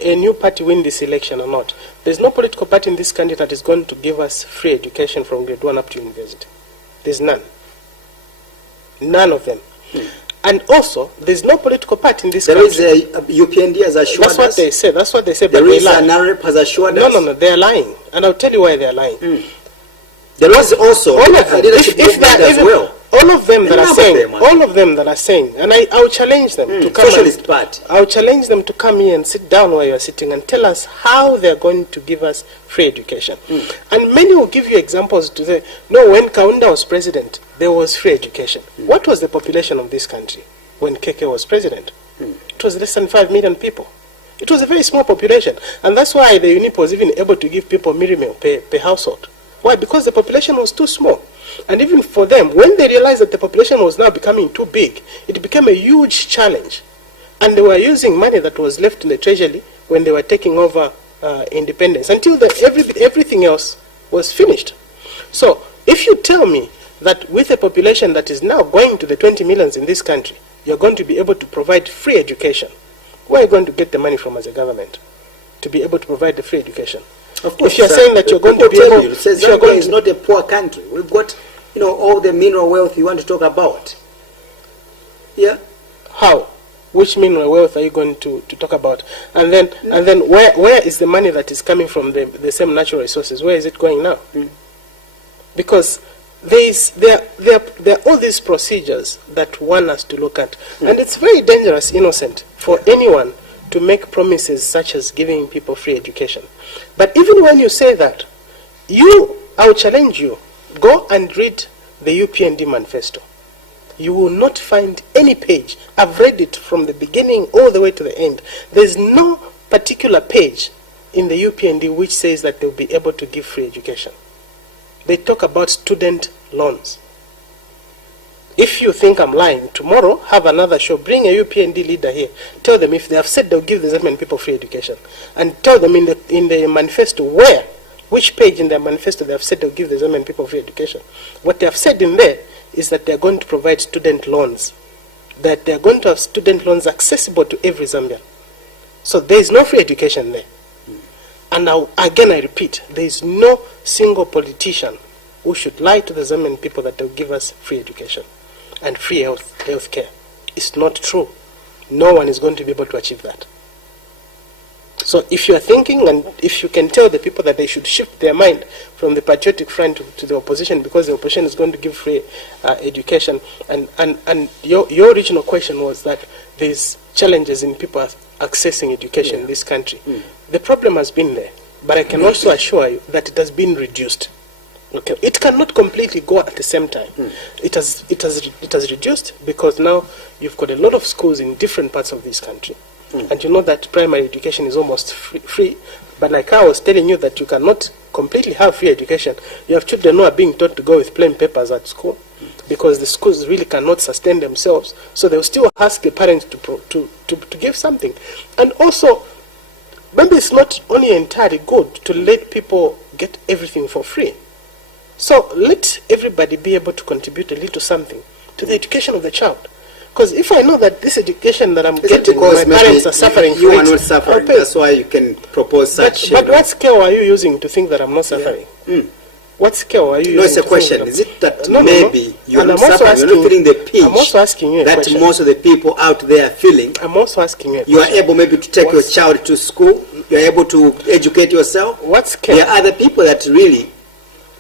a new party win this election or not, there's no political party in this country that is going to give us free education from grade 1 up to university. There's none. None of them. And also, there's no political party in this country. There is a UPND has assured us. That's what they say. That's what they say. There is a NAREP has assured us. No, they are lying. And I'll tell you why they are lying. There was also a leadership movement as well. All of them that are saying, and I'll challenge them to come. Socialist Party. I'll challenge them to come here and sit down where you are sitting and tell us how they are going to give us free education. And many will give you examples to say, no, when Kaunda was president, there was free education. What was the population of this country when Keke was president? It was less than 5 million people. It was a very small population, and that's why the UNIP was even able to give people meal per household. Why? Because the population was too small. And even for them, when they realized that the population was now becoming too big, it became a huge challenge. And they were using money that was left in the treasury when they were taking over independence until everything else was finished. So if you tell me that with a population that is now going to the 20 millions in this country, you're going to be able to provide free education, where are you going to get the money from as a government to be able to provide the free education? Of course, if you're saying that you're going to be able, Zambia is not a poor country. We've got, you know, all the mineral wealth you want to talk about. Yeah. How? Which mineral wealth are you going to talk about? And then where is the money that is coming from the same natural resources? Where is it going now? Because there are all these procedures that one has to look at, and it's very dangerous, Innocent, for anyone to make promises such as giving people free education. But even when you say that, I'll challenge you, go and read the UPND manifesto. You will not find any page. I've read it from the beginning all the way to the end. There's no particular page in the UPND which says that they'll be able to give free education. They talk about student loans. If you think I'm lying, tomorrow have another show. Bring a UPND leader here. Tell them if they have said they'll give the Zambian people free education. And tell them in the manifesto which page in their manifesto they have said they'll give the Zambian people free education. What they have said in there is that they're going to provide student loans. That they're going to have student loans accessible to every Zambian. So there is no free education there. And now, again, I repeat, there is no single politician who should lie to the Zambian people that they'll give us free education and free health care. It's not true. No one is going to be able to achieve that. So if you are thinking, and if you can tell the people that they should shift their mind from the patriotic front to the opposition, because the opposition is going to give free education, and your original question was that there's challenges in people accessing education in this country. The problem has been there, but I can also assure you that it has been reduced. Okay. It cannot completely go at the same time. It has reduced because now you've got a lot of schools in different parts of this country. And you know that primary education is almost free. But like I was telling you that you cannot completely have free education. You have children who are being taught to go with plain papers at school because the schools really cannot sustain themselves. So they'll still ask the parents to give something. And also, maybe it's not only entirely good to let people get everything for free. So let everybody be able to contribute a little something to the education of the child. Because if I know that this education that I'm getting, my parents are suffering you are not suffering. That's why you can propose such. But what scale are you using to think that I'm not suffering? What scale are you using? No, it's a question. Is it that maybe you're and not suffering, you're not feeling the pinch I'm also asking you a that question. most of the people out there are feeling? I'm also asking you a You are question. able maybe to take your child to school. You are able to educate yourself. What scale? There are other people that really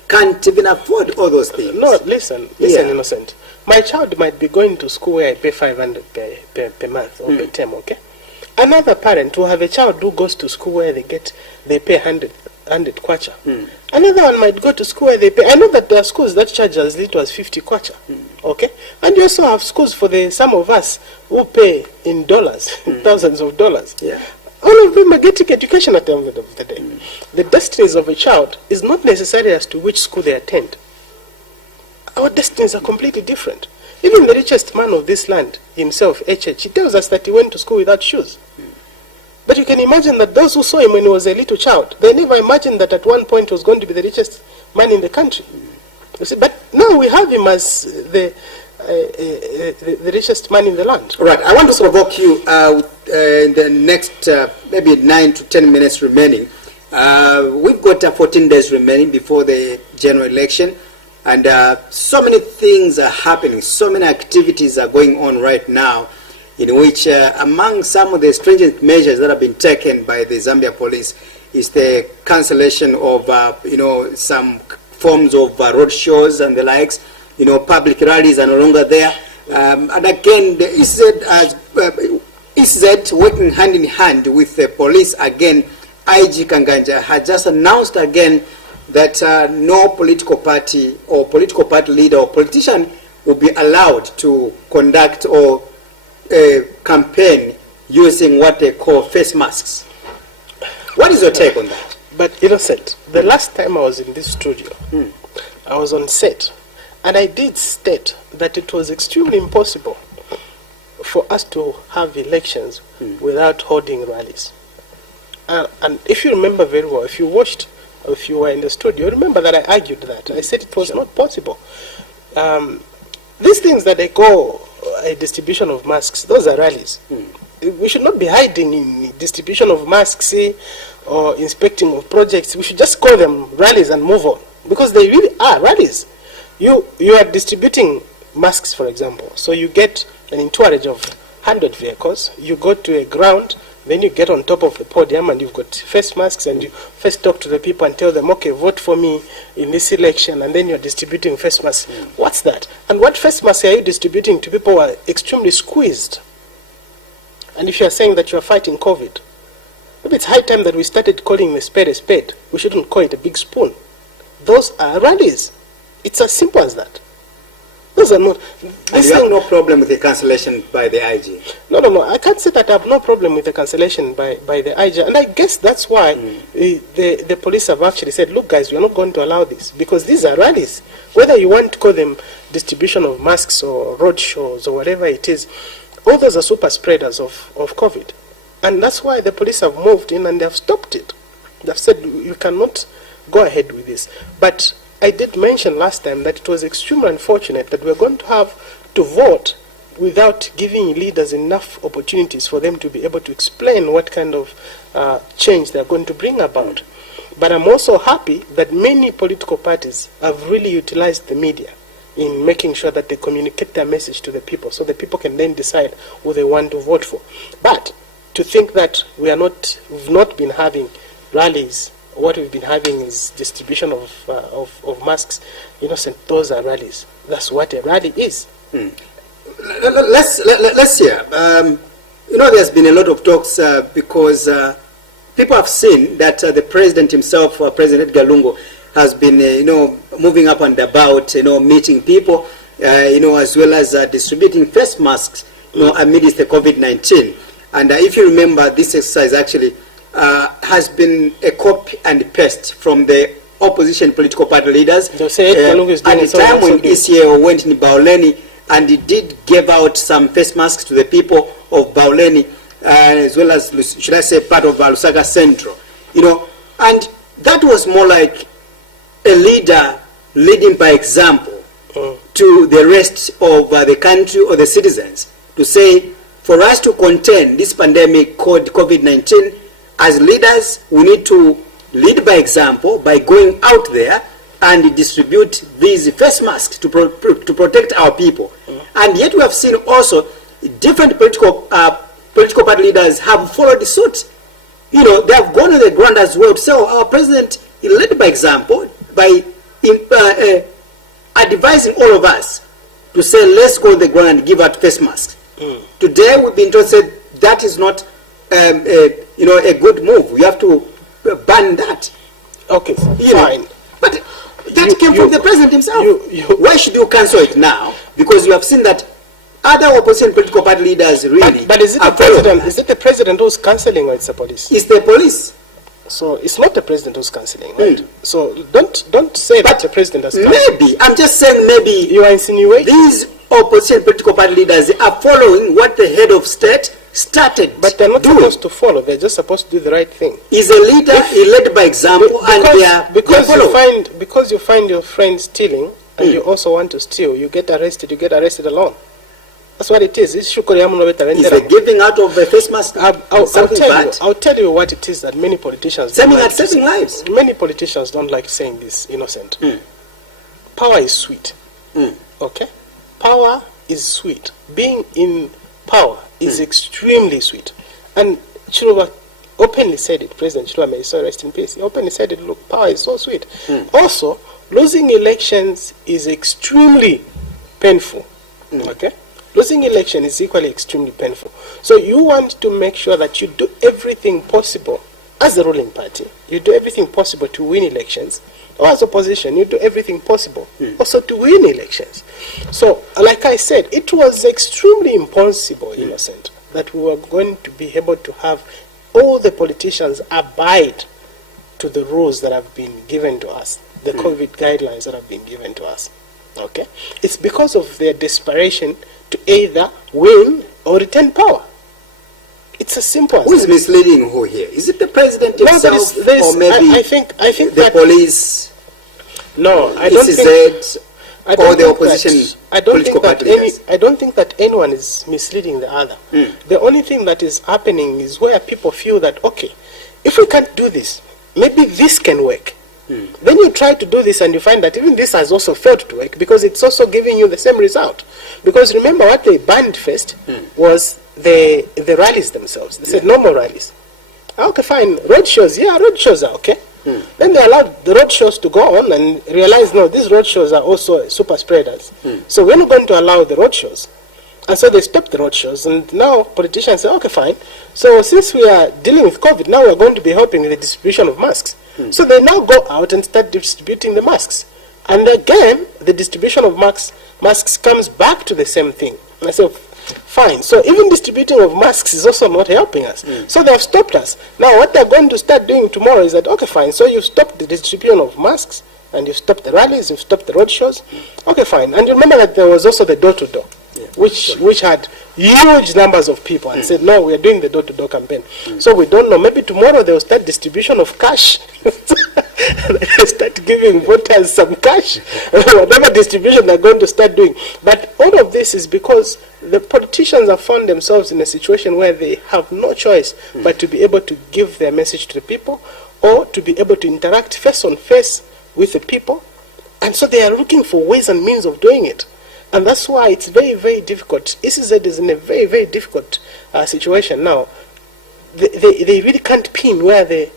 can't even afford all those things. No, listen, Innocent. My child might be going to school where I pay 500 per month or per term, okay? Another parent will have a child who goes to school where they pay 100 kwacha. Another one might go to school where they pay. I know that there are schools that charge as little as 50 kwacha, okay? And you also have schools for some of us who pay in dollars, thousands of dollars. Yeah. All of them are getting education at the end of the day. The destinies of a child is not necessarily as to which school they attend. Our destinies are completely different. Even the richest man of this land himself, HH, he tells us that he went to school without shoes. But you can imagine that those who saw him when he was a little child, they never imagined that at one point he was going to be the richest man in the country. You see, but now we have him as the richest man in the land. Right. I want to provoke you in the next maybe 9 to 10 minutes remaining. We've got 14 days remaining before the general election, and so many things are happening, so many activities are going on right now, in which among some of the stringent measures that have been taken by the Zambia police is the cancellation of some forms of road shows and the likes. Public rallies are no longer there. And again, the EZ working hand in hand with the police again, IG Kanganja had just announced again that no political party or political party leader or politician will be allowed to conduct or campaign using what they call face masks. What is your take on that? But Innocent, the last time I was in this studio, I was on set, and I did state that it was extremely impossible for us to have elections without holding rallies. And if you remember very well, if you watched, or if you were in the studio, remember that I argued that. I said it was not possible. These things that they call a distribution of masks, those are rallies. We should not be hiding in distribution of masks or inspecting of projects. We should just call them rallies and move on, because they really are rallies. You are distributing masks, for example. So you get an entourage of 100 vehicles. You go to a ground, then you get on top of the podium and you've got face masks, and you first talk to the people and tell them, okay, vote for me in this election, and then you're distributing face masks. What's that? And what face masks are you distributing to people who are extremely squeezed? And if you're saying that you're fighting COVID, maybe it's high time that we started calling a spade a spade. We shouldn't call it a big spoon. Those are rallies. It's as simple as that. Those are not. And you have no problem with the cancellation by the IG? No. I can't say that I have no problem with the cancellation by the IG. And I guess that's why the police have actually said, look, guys, we are not going to allow this, because these are rallies. Whether you want to call them distribution of masks or road shows or whatever it is, all those are super spreaders of COVID. And that's why the police have moved in and they have stopped it. They've said, you cannot go ahead with this. But I did mention last time that it was extremely unfortunate that we're going to have to vote without giving leaders enough opportunities for them to be able to explain what kind of change they're going to bring about. But I'm also happy that many political parties have really utilized the media in making sure that they communicate their message to the people, so the people can then decide who they want to vote for. But to think that we've not been having rallies, what we've been having is distribution of masks, Innocent, those are rallies. That's what a rally is. Let's hear. There's been a lot of talks because people have seen that the president himself, President Edgar Lungu, has been, moving up and about, meeting people, as well as distributing face masks, amidst the COVID-19. And if you remember, this exercise actually has been a copy and paste from the opposition political party leaders. At the time when ECA went in Bauleni, and he did give out some face masks to the people of Bauleni, as well as, should I say, part of Lusaka Central. And that was more like a leader leading by example to the rest of the country or the citizens, to say, for us to contain this pandemic called COVID-19, as leaders, we need to lead by example by going out there and distribute these face masks to protect our people. And yet we have seen also different political party leaders have followed suit. They have gone on the ground as well to say, our president, he led by example by advising all of us to say, let's go on the ground and give out face masks. Today we've been told that is not a good move. We have to ban that. Okay, fine. But that came from the president himself. Why should you cancel it now? Because you have seen that other opposition political party leaders really. But is it the president? Is it the president who's cancelling, or it's the police? It's the police. So it's not the president who's cancelling, right? So don't say that the president has cancelled. Maybe I'm just saying maybe you are insinuating these opposition political party leaders are following what the head of state started. But they're not supposed to follow. They're just supposed to do the right thing. He's a leader. He led by example, because you find your friend stealing and you also want to steal, you get arrested. You get arrested alone. That's what it is. Is the giving out of the face mask? I'll tell you what it is that many politicians saving lives. Many politicians don't like saying this, Innocent. Power is sweet. Okay? Power is sweet. Being in power is extremely sweet. And Chiluba openly said it. President Chiluba, may so rest in peace. He openly said it. Look, power is so sweet. Also, losing elections is extremely painful. Okay? Losing election is equally extremely painful. So you want to make sure that you do everything possible as the ruling party. You do everything possible to win elections. Or as opposition, you do everything possible also to win elections. So, like I said, it was extremely impossible, Innocent, that we were going to be able to have all the politicians abide to the rules that have been given to us, the COVID guidelines that have been given to us. Okay? It's because of their desperation to either win or retain power. It's as simple as that. Who is misleading who here? Is it the president himself, or maybe I think the police? No, I don't think. Or the opposition political party leaders? I don't think that anyone is misleading the other. The only thing that is happening is where people feel that, okay, if we can't do this, maybe this can work. Then you try to do this and you find that even this has also failed to work because it's also giving you the same result. Because remember what they banned first was the rallies themselves. They said no more rallies. Okay, fine. Road shows, road shows are okay. Then they allowed the road shows to go on and realized, no, these road shows are also super spreaders. So we're not going to allow the road shows. And so they stopped the road shows, and now politicians say, okay, fine. So since we are dealing with COVID, now we're going to be helping with the distribution of masks. So they now go out and start distributing the masks. And again, the distribution of masks comes back to the same thing. And I say, fine. So even distributing of masks is also not helping us. So they have stopped us. Now what they're going to start doing tomorrow is that, okay, fine. So you've stopped the distribution of masks, and you've stopped the rallies, you've stopped the road shows. Okay, fine. And you remember that there was also the door-to-door. Which had huge numbers of people and said, no, we are doing the door-to-door campaign. So we don't know. Maybe tomorrow they will start distribution of cash. They start giving voters some cash. Whatever distribution they're going to start doing. But all of this is because the politicians have found themselves in a situation where they have no choice but to be able to give their message to the people or to be able to interact face-on-face with the people. And so they are looking for ways and means of doing it. And that's why it's very, very difficult. ECZ is in a very, very difficult situation now. They really can't pin where the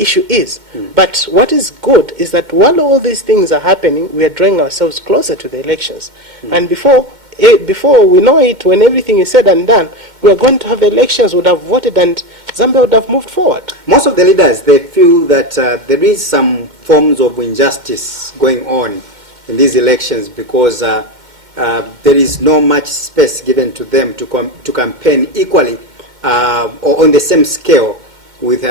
issue is. But what is good is that while all these things are happening, we are drawing ourselves closer to the elections. And before we know it, when everything is said and done, we are going to have the elections, would have voted, and Zambia would have moved forward. Most of the leaders, they feel that there is some forms of injustice going on in these elections because there is no much space given to them to campaign equally or on the same scale with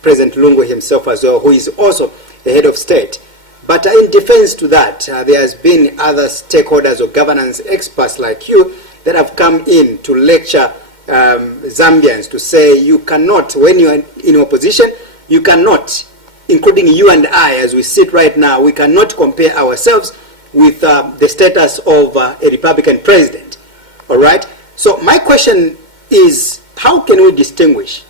President Lungu himself as well, who is also the head of state. But in defense to that, there has been other stakeholders or governance experts like you that have come in to lecture Zambians to say you cannot, when you are in opposition, you cannot, including you and I as we sit right now, we cannot compare ourselves with the status of a Republican president. All right? So my question is, how can we distinguish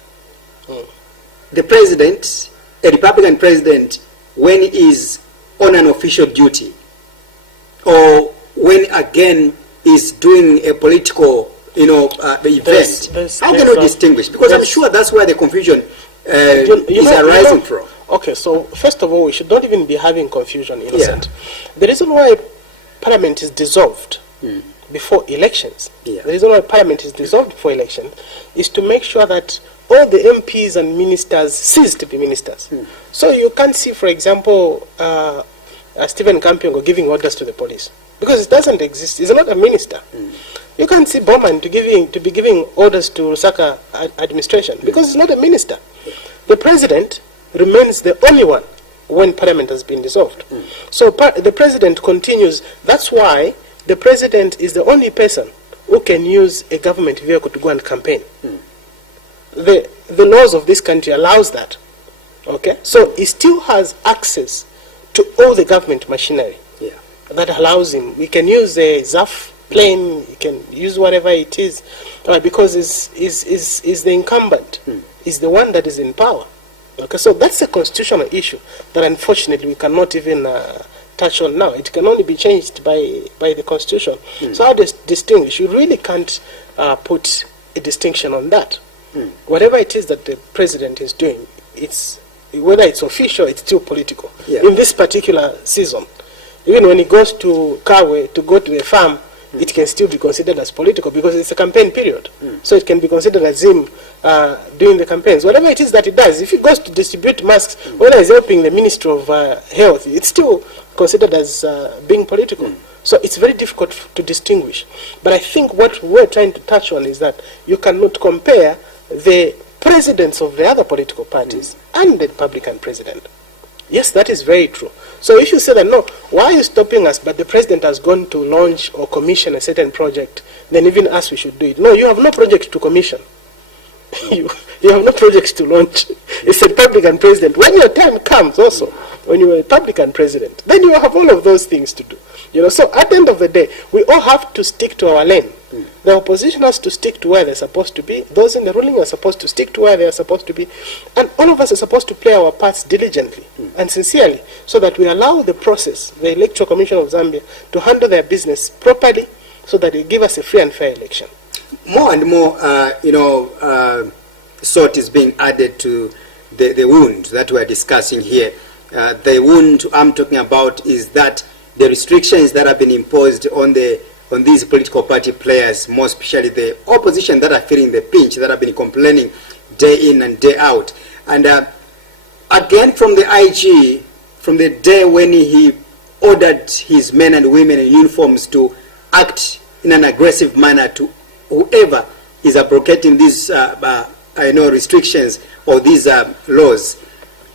the president, a Republican president, when he is on an official duty, or when again is doing a political, event? How can we distinguish? Because I'm sure that's where the confusion is arising from. Okay, so first of all, we should not even be having confusion, Innocent. The reason why Parliament is dissolved before elections, the reason why Parliament is dissolved before election is to make sure that all the MPs and ministers cease to be ministers. So you can't see, for example, Stephen Kampiongo giving orders to the police because it doesn't exist. He's not a minister. You can't see Bowman to be giving orders to Lusaka administration because he's not a minister. The president remains the only one when Parliament has been dissolved. So the president continues. That's why the president is the only person who can use a government vehicle to go and campaign. The laws of this country allows that. Okay, so he still has access to all the government machinery that allows him. We can use a ZAF plane. He can use whatever it is because is the incumbent. Is the one that is in power. Okay, so that's a constitutional issue that unfortunately we cannot even touch on now. It can only be changed by the constitution. So how to distinguish? You really can't put a distinction on that. Whatever it is that the president is doing, whether it's official, it's still political. In this particular season, even when he goes to Kawe to go to a farm, it can still be considered as political because it's a campaign period. So it can be considered as him doing the campaigns. Whatever it is that he does, if he goes to distribute masks, whether he's helping the Ministry of Health, it's still considered as being political. So it's very difficult to distinguish. But I think what we're trying to touch on is that you cannot compare the presidents of the other political parties and the Republican president. Yes, that is very true. So if you say that, no, why are you stopping us, but the president has gone to launch or commission a certain project, then even us, we should do it. No, you have no project to commission. you have no projects to launch. It's a Republican president. When your time comes also, when you're a Republican president, then you have all of those things to do. So at the end of the day, we all have to stick to our lane. The opposition has to stick to where they're supposed to be. Those in the ruling are supposed to stick to where they're supposed to be. And all of us are supposed to play our parts diligently and sincerely so that we allow the process, the Electoral Commission of Zambia, to handle their business properly so that they give us a free and fair election. More and more, salt is being added to the wound that we're discussing here. The wound I'm talking about is that the restrictions that have been imposed on these political party players, more especially the opposition that are feeling the pinch, that have been complaining day in and day out. And again, from the IG, from the day when he ordered his men and women in uniforms to act in an aggressive manner to whoever is abrogating these restrictions or these laws,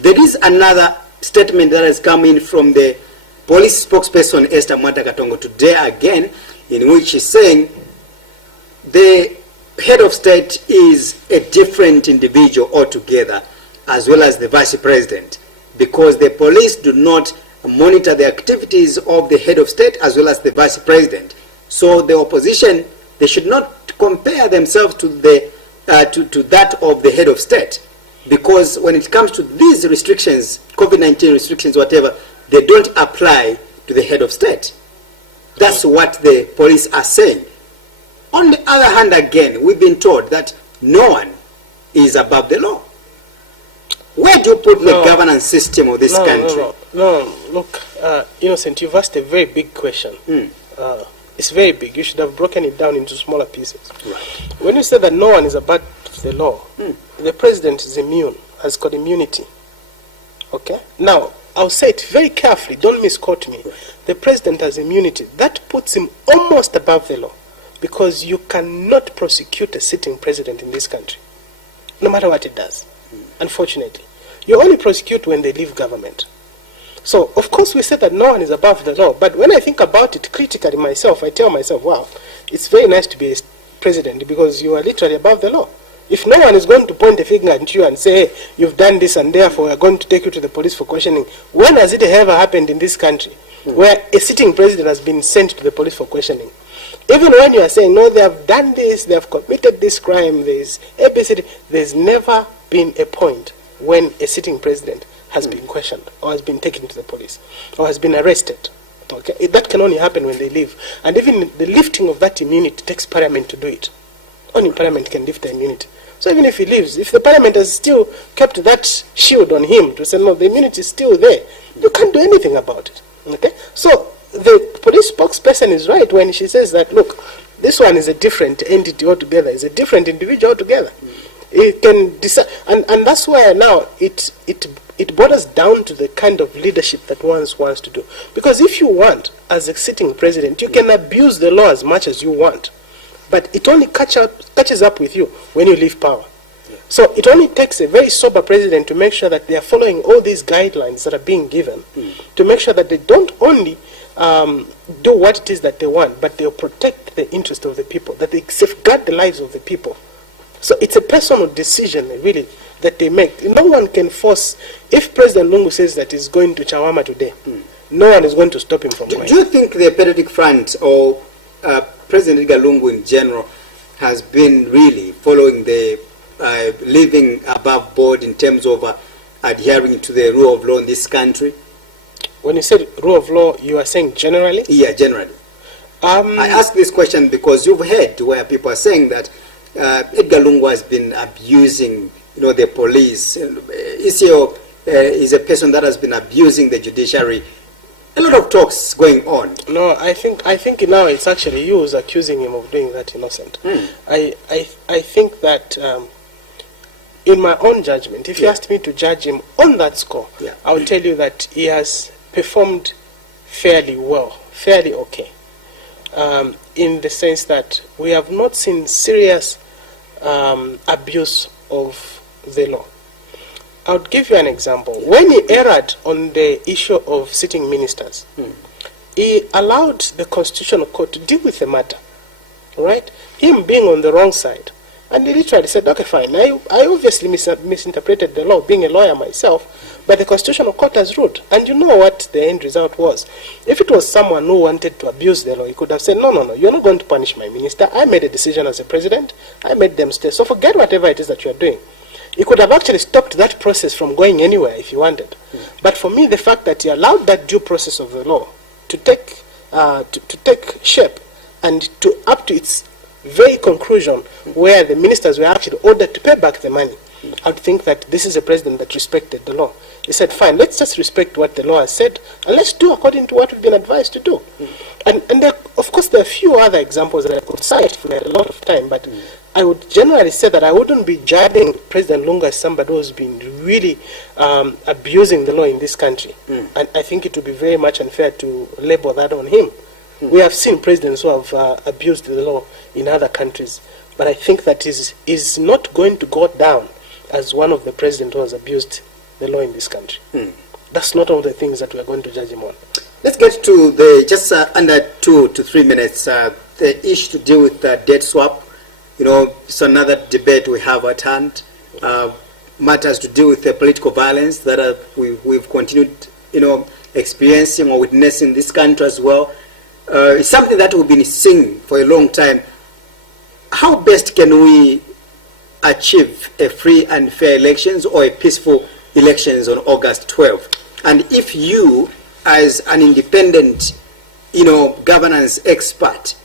there is another statement that has come in from the police spokesperson Esther Mwata Katongo today again, in which he's saying the head of state is a different individual altogether, as well as the vice president, because the police do not monitor the activities of the head of state as well as the vice president. So the opposition, they should not compare themselves to that of the head of state, because when it comes to these restrictions, COVID-19 restrictions, whatever, they don't apply to the head of state. That's what the police are saying. On the other hand, again, we've been told that no one is above the law. Where do you put the governance system of this country? No, look, Innocent, you've asked a very big question. It's very big. You should have broken it down into smaller pieces. Right. When you say that no one is above the law, the president is immune, has got immunity. Okay? Now, I'll say it very carefully, don't misquote me. The president has immunity. That puts him almost above the law, because you cannot prosecute a sitting president in this country, no matter what it does, unfortunately. You only prosecute when they leave government. So, of course, we say that no one is above the law, but when I think about it critically myself, I tell myself, wow, it's very nice to be a president because you are literally above the law. If no one is going to point a finger at you and say, hey, you've done this and therefore we're going to take you to the police for questioning, when has it ever happened in this country where a sitting president has been sent to the police for questioning? Even when you are saying, no, they have done this, they have committed this crime, there's never been a point when a sitting president has been questioned or has been taken to the police or has been arrested. Okay? That can only happen when they leave. And even the lifting of that immunity takes Parliament to do it. only Parliament can lift the immunity. So even if he leaves, if the Parliament has still kept that shield on him to say, no, the immunity is still there, you can't do anything about it. Okay? So the police spokesperson is right when she says that, look, this one is a different entity altogether, is a different individual altogether. It can decide, and that's why now it borders down to the kind of leadership that one wants to do. Because if you want, as a sitting president, you can abuse the law as much as you want, but it only catches up with you when you leave power. So it only takes a very sober president to make sure that they are following all these guidelines that are being given, to make sure that they don't only do what it is that they want, but they'll protect the interest of the people, that they safeguard the lives of the people. So it's a personal decision, really, that they make. No one can force. If President Lungu says that he's going to Chawama today, no one is going to stop him from going. Do you think the Patriotic Front or President Edgar Lungu in general has been really following the living above board in terms of adhering to the rule of law in this country? When you say rule of law, you are saying generally? Yeah, generally. I ask this question because you've heard where people are saying that Edgar Lungu has been abusing, the police. Isio is a person that has been abusing the judiciary. A lot of talks going on. No, I think now it's actually you who's accusing him of doing that, Innocent. I think that in my own judgment, if you asked me to judge him on that score, I would tell you that he has performed fairly well, fairly okay, in the sense that we have not seen serious abuse of the law. I would give you an example. When he erred on the issue of sitting ministers, he allowed the Constitutional Court to deal with the matter, right? Him being on the wrong side. And he literally said, okay, fine, I obviously misinterpreted the law, being a lawyer myself, but the Constitutional Court has ruled. And you know what the end result was. If it was someone who wanted to abuse the law, he could have said, no, you're not going to punish my minister. I made a decision as a president. I made them stay. So forget whatever it is that you're doing. He could have actually stopped that process from going anywhere if he wanted. But for me, the fact that he allowed that due process of the law to take shape and to up to its very conclusion, where the ministers were actually ordered to pay back the money, I would think that this is a president that respected the law. He said, fine, let's just respect what the law has said, and let's do according to what we've been advised to do. And there, of course, there are a few other examples that I could cite for a lot of time, but I would generally say that I wouldn't be judging President Lungu as somebody who's been really abusing the law in this country. And I think it would be very much unfair to label that on him. We have seen presidents who have abused the law in other countries, but I think that is not going to go down as one of the presidents who has abused the law in this country. That's not all the things that we are going to judge him on. Let's get to the, just under 2 to 3 minutes, the issue to deal with debt swap. It's another debate we have at hand. Matters to deal with the political violence that we've continued, experiencing or witnessing in this country as well. It's something that we've been seeing for a long time. How best can we achieve a free and fair elections or a peaceful elections on August 12th? And if you, as an independent, governance expert,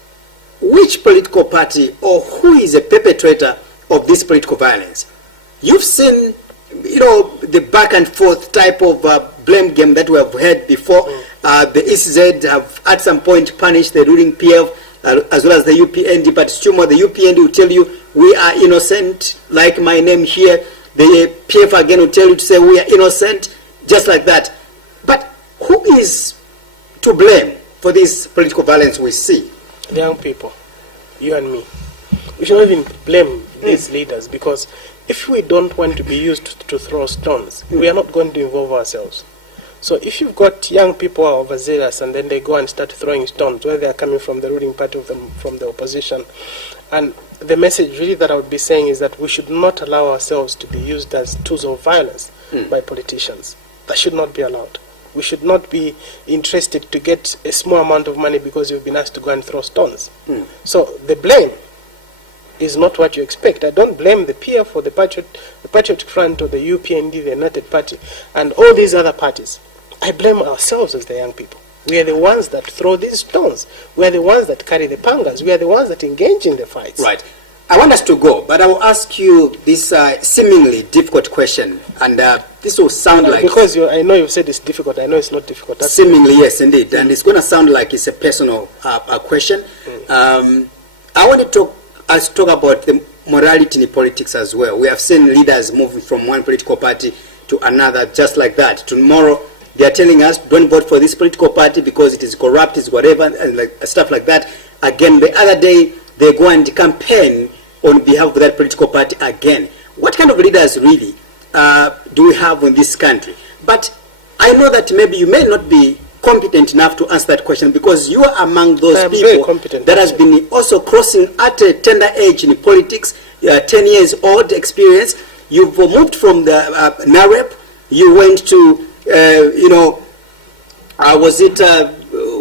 which political party or who is a perpetrator of this political violence? You've seen, the back and forth type of blame game that we have heard before. The ECZ have at some point punished the ruling PF as well as the UPND, but still more the UPND will tell you we are innocent, like my name here. The PF again will tell you to say we are innocent, just like that. But who is to blame for this political violence we see? The young people, you and me. We should not even blame these leaders, because if we don't want to be used to throw stones, we are not going to involve ourselves. So if you've got young people who are overzealous and then they go and start throwing stones, where they are coming from the ruling party of them, from the opposition, and the message really that I would be saying is that we should not allow ourselves to be used as tools of violence by politicians. That should not be allowed. We should not be interested to get a small amount of money because you've been asked to go and throw stones. So the blame is not what you expect. I don't blame the PF or the Patriotic Front or the UPND, the United Party, and all these other parties. I blame ourselves as the young people. We are the ones that throw these stones. We are the ones that carry the pangas. We are the ones that engage in the fights. Right. I want us to go, but I will ask you this seemingly difficult question, and this will sound like... Because I know you've said it's difficult, I know it's not difficult. That's seemingly, yes, indeed, and it's going to sound like it's a personal question. I want to talk about the morality in politics as well. We have seen leaders moving from one political party to another just like that. Tomorrow, they are telling us, don't vote for this political party because it is corrupt, it's whatever, and stuff like that. Again, the other day, they go and campaign on behalf of that political party again. What kind of leaders really do we have in this country? But I know that maybe you may not be competent enough to answer that question because you are among those people that has been also crossing at a tender age in politics, 10 years old experience. You've moved from the NAREP, you went to, was it...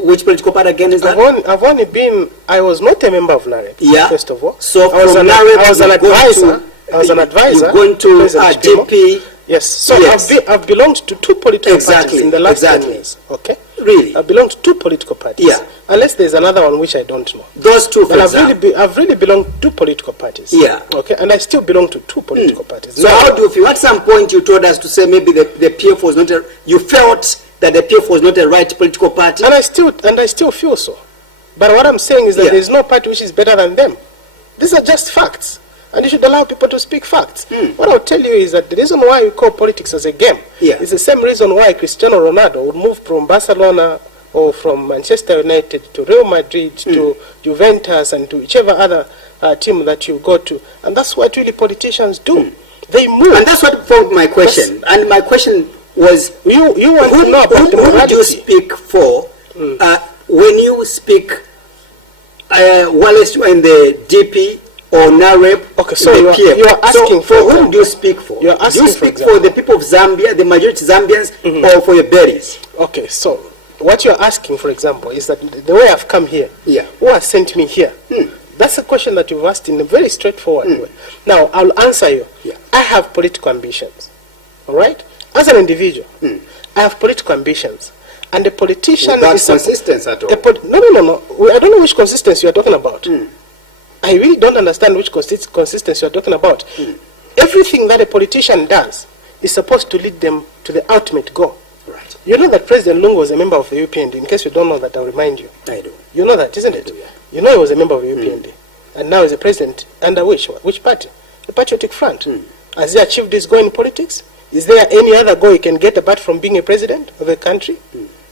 which political party again is that? I've only been, I was not a member of NAREP, first of all. So I was an advisor. I was an advisor. You've gone to DP. Yes. So yes. I've belonged to two political parties in the last 10 years. Okay? Really? I belong to two political parties. Yeah. Unless there's another one which I don't know. Those two, for example. I've really belonged to two political parties. Yeah. Okay? And I still belong to two political parties. So how do you feel? At some point you told us to say maybe the PF was not you felt that the PF was not a right political party? And I still feel so. But what I'm saying is that there's no party which is better than them. These are just facts. And you should allow people to speak facts. What I'll tell you is that the reason why we call politics as a game is the same reason why Cristiano Ronaldo would move from Barcelona or from Manchester United to Real Madrid to Juventus and to whichever other team that you go to. And that's what really politicians do. They move. And that's what formed my question. And my question was, you want to know about the morality. Who do you speak for when you speak, Wallace, you are in the DP or NAREP? Okay, so you are asking for whom do you speak for? You're asking, do you speak for the people of Zambia, the majority Zambians, or for your berries? Okay, so what you're asking, for example, is that the way I've come here, who has sent me here? That's a question that you've asked in a very straightforward way. Now, I'll answer you. I have political ambitions, all right? As an individual, I have political ambitions. And a politician without consistency at all. No. I don't know which consistency you're talking about. I really don't understand which consistency you're talking about. Everything that a politician does is supposed to lead them to the ultimate goal. Right. You know that President Lungu was a member of the UPND. In case you don't know that, I'll remind you. I do. You know that, isn't it? You know he was a member of the UPND. And now he's a president under which party? The Patriotic Front. Has he achieved his goal in politics? Is there any other goal you can get apart from being a president of a country,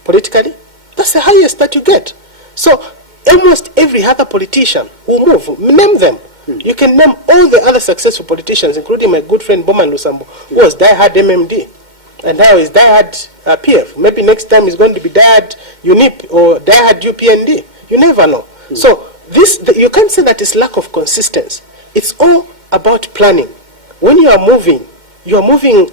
politically? That's the highest that you get. So almost every other politician who move, name them. You can name all the other successful politicians, including my good friend Boman Lusambo, who was die-hard MMD, and now is die-hard PF. Maybe next time he's going to be die-hard UNIP or die-hard UPND. You never know. So you can't say that it's lack of consistency. It's all about planning. When you are moving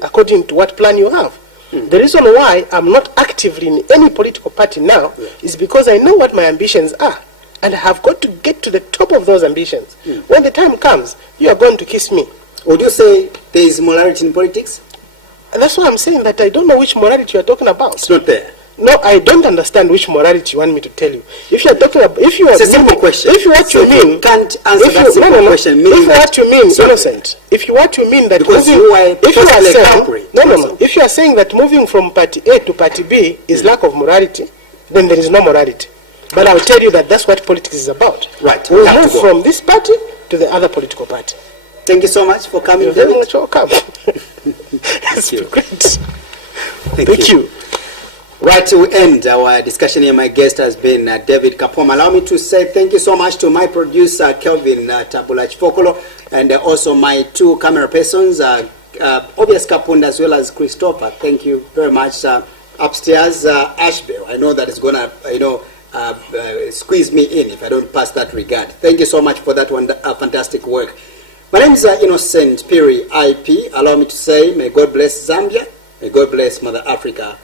according to what plan you have. The reason why I'm not actively in any political party now is because I know what my ambitions are. And I have got to get to the top of those ambitions. When the time comes, you are going to kiss me. Would you say there is morality in politics? That's why I'm saying that I don't know which morality you are talking about. It's not there. No, I don't understand which morality you want me to tell you. If you are talking about, if you are, it's a simple question. If you what you mean, can't answer that simple question. If what you mean, innocent. If you what you mean that because moving, if you are saying if you are saying that moving from party A to party B is lack of morality, then there is no morality. But I'll tell you that that's what politics is about. Right. We move from this party to the other political party. Thank you so much for coming. You're very much welcome. It's great. Thank you. Right, to end our discussion here, my guest has been David Kapoma. Allow me to say thank you so much to my producer, Kelvin Tabulach Fokolo, and also my two camera persons, Obvious Kapunda as well as Christopher. Thank you very much. Upstairs, Ashbel. I know that it's going to, squeeze me in if I don't pass that regard. Thank you so much for that fantastic work. My name is Innocent Piri IP. Allow me to say, may God bless Zambia. May God bless Mother Africa.